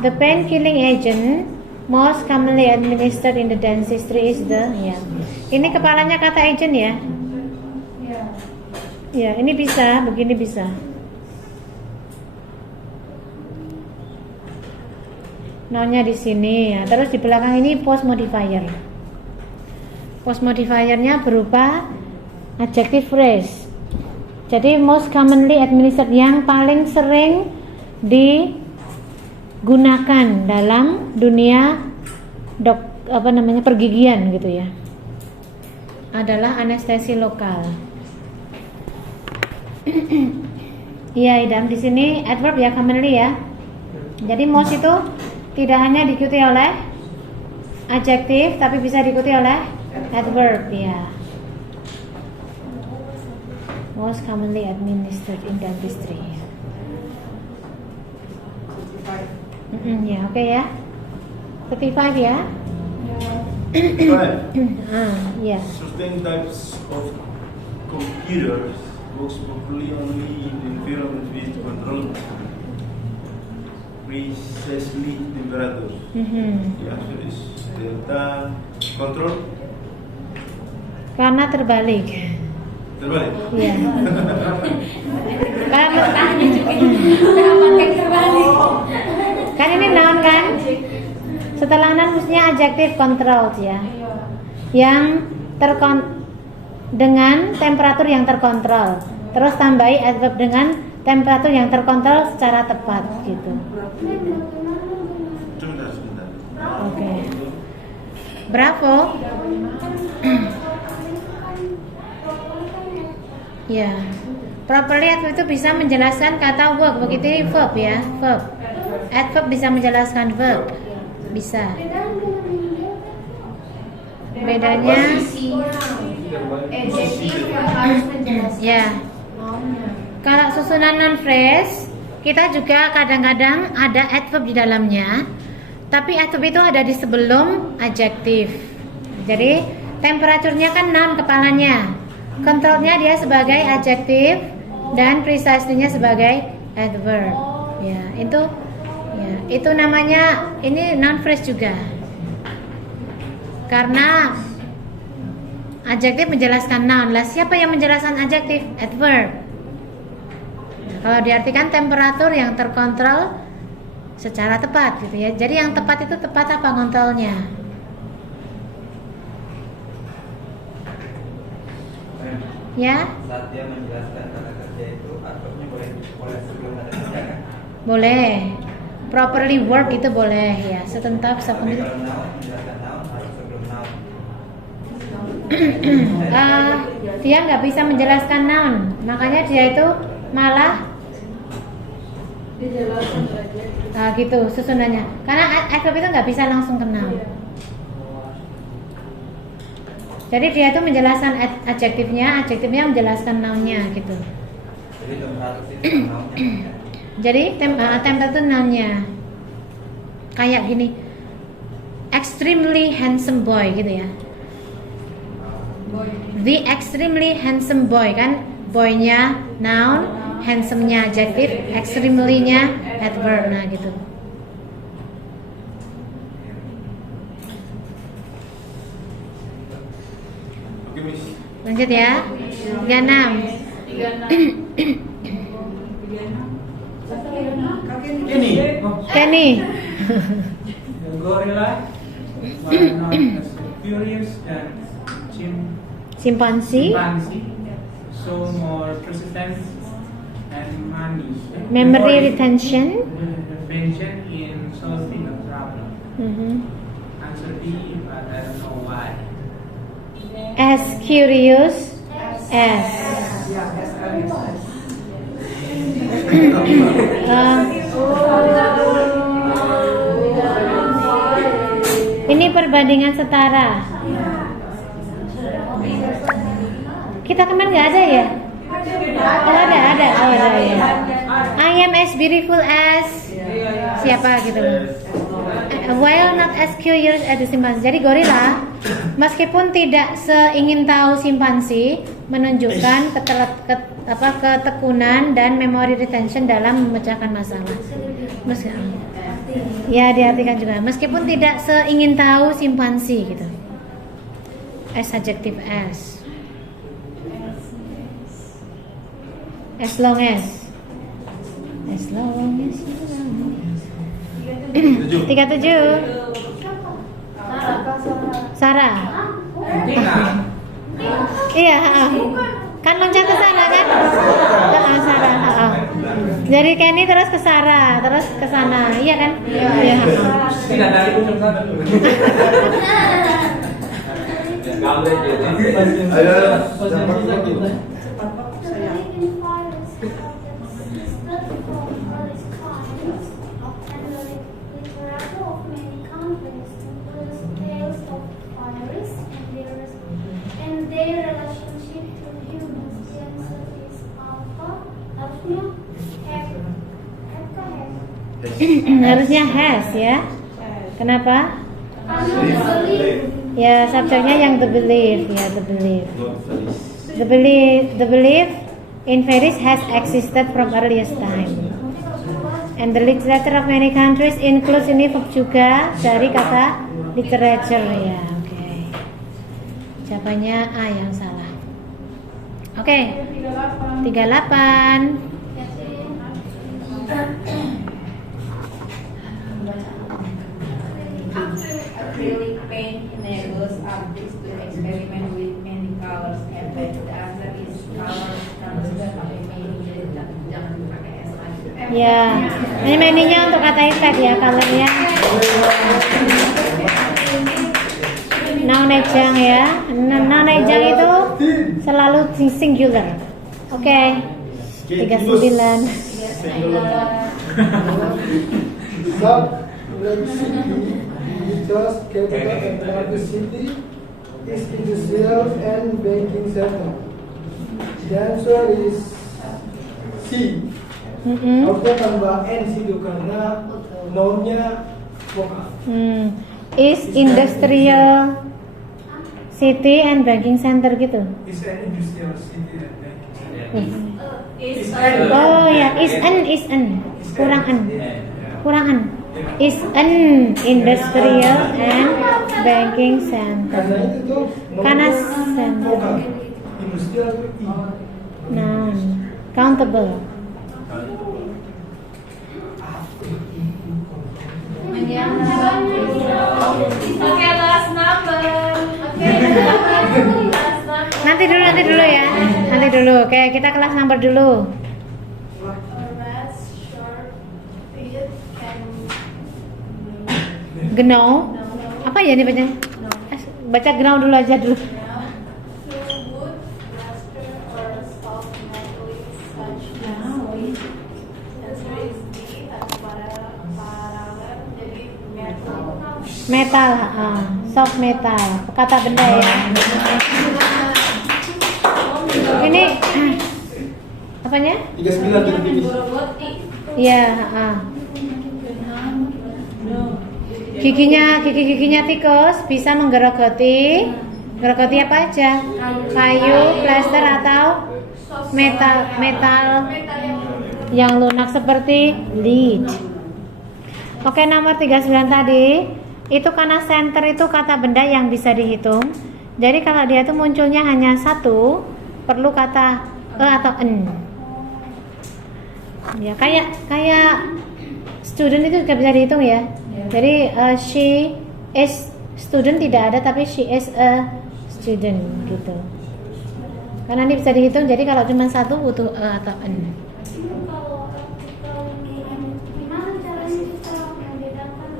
The pain killing agent most commonly administered in the dentistry is the Ini kepalanya kata agent ya. Ya, ini bisa, begini bisa. Noun-nya di sini ya. Terus di belakang ini post modifier. Post modifiernya berupa adjective phrase. Jadi most commonly administered, yang paling sering digunakan dalam dunia pergigian gitu ya, adalah anestesi lokal. Iya, Idam, di sini adverb ya, commonly ya. Jadi most itu tidak hanya diikuti oleh adjektif, tapi bisa diikuti oleh adverb ya. Most commonly administered in dentistry. Ya, oke ya. 35 ya. Ya. Certain types of computers works properly only in environment with control precisely temperature. The answer is delta control. Karena terbalik. Iya. Kan ini noun kan? Setelah noun mestinya adjektif controlled ya. Yang dengan temperatur yang terkontrol. Terus tambahi adverb dengan temperatur yang terkontrol secara tepat gitu. Sebentar. Oke. Bravo. Ya. Properly adverb itu bisa menjelaskan kata work, begitu verb ya, verb. Adverb bisa menjelaskan verb. Bisa. Bedanya ya. Kalau susunan non phrase, kita juga kadang-kadang ada adverb di dalamnya. Tapi adverb itu ada di sebelum adjektif. Jadi temperaturnya kan noun kepalanya, controlnya dia sebagai adjektif dan precisely-nya sebagai adverb. Ya, itu namanya ini noun phrase juga. Karena adjektif menjelaskan noun. Lah siapa yang menjelaskan adjektif? Adverb. Kalau diartikan temperatur yang terkontrol secara tepat gitu ya. Jadi yang tepat itu tepat apa kontrolnya? Ya? Saat dia menjelaskan kata kerja itu, adverbnya boleh sebelum kata kerja kan? Boleh. Properly work itu boleh ya. Setentak Tapi kalau noun, menjelaskan noun harus sebelum noun. Dia nggak bisa menjelaskan noun, makanya dia itu malah gitu susunannya. Karena adverb itu nggak bisa langsung ke noun. Jadi dia itu menjelaskan adjektifnya menjelaskan nounnya gitu. Jadi temperatur itu nounnya. Jadi temperatur nounnya. Kayak gini, extremely handsome boy gitu ya. The extremely handsome boy kan, boy-nya noun, handsome-nya adjektif, extremely-nya adverb, nah gitu. Lanjut ya. 36. Kenny. The gorilla were known as curious than Simpansi. so more persistence and Memory retention. Retention in solving a problem. Answer B, but I don't know why. As curious as. Ini perbandingan setara. Kita kemarin nggak ada ya? Oh ada. Oh ada ya. I am as beautiful as siapa gitu loh. While not as curious as the simpansi. Jadi gorila meskipun tidak seingin tahu simpansi menunjukkan ketekunan dan memory retention dalam memecahkan masalah. Ya diartikan juga meskipun tidak seingin tahu simpansi gitu. As adjective as. As long as you love. 37. Sarah. Iya, kan loncat ke sana kan? Sarah. Jadi Kenny terus ke Sarah, terus ke sana, iya kan? Iya. Tidak dari ujung sana. Harusnya has ya. Kenapa? Ya subjeknya yang the belief ya, the belief. The belief in fairies has existed from earliest time. And the literature of many countries includes ini verb juga dari kata literature ya. Oke. Jawabannya A yang salah. Oke. 38. Acrylic paint enables artists to experiment with many colors and the answer is color. Kalau sudah pakai many jadi jangan pakai S lagi. Ya, ini meninya untuk kata efek ya colornya. Noun ejang ya. Noun ejang itu selalu singular. Oke. 39. Just capital and larger city is industrial and banking center. The answer is C. Harusnya tambah N situ karena nounnya vokal. Is industrial city and banking center gitu. Is an industrial city and banking center. Oh ya, is an. Kurang an. Is an industrial and banking center. Karena center. Industrial itu I. Noun. Countable. Oke, last number. Nanti dulu ya. Nanti dulu. Oke, kita kelas number dulu. Genau. Apa ya ini bacanya? Baca genau dulu aja dulu. Metal, soft metal, kata benda ya. Ini apanya? 39 jadi finish. Iya, Giginya tikus bisa menggerogoti apa aja? Kayu, plester atau metal yang lunak seperti lead. Oke, nomor 39 tadi itu karena center itu kata benda yang bisa dihitung. Jadi kalau dia tuh munculnya hanya satu, perlu kata e atau en. Ya, kayak student itu juga bisa dihitung ya. Jadi she is student tidak ada, tapi she is a student gitu. Karena ini bisa dihitung, jadi kalau cuma satu butuh e atau en. Gimana caranya kita membedakan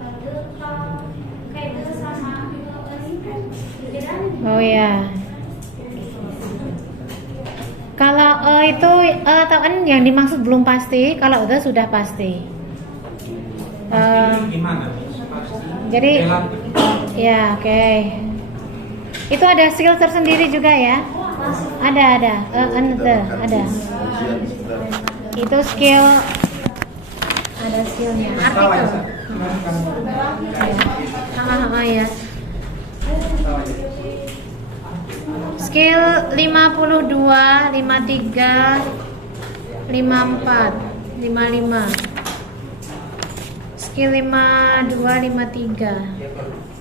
artikel dekal kayak itu sama artikel? Oh ya. Kalau itu atau en yang dimaksud belum pasti, kalau udah sudah pasti. Gimana? Pasti. Jadi ya oke. Itu ada skill tersendiri juga ya. Ada. Ada. Itu skill, ada skillnya. Artikel. Ya. Skill 52, 53, 54, 55. Skill 52, 53.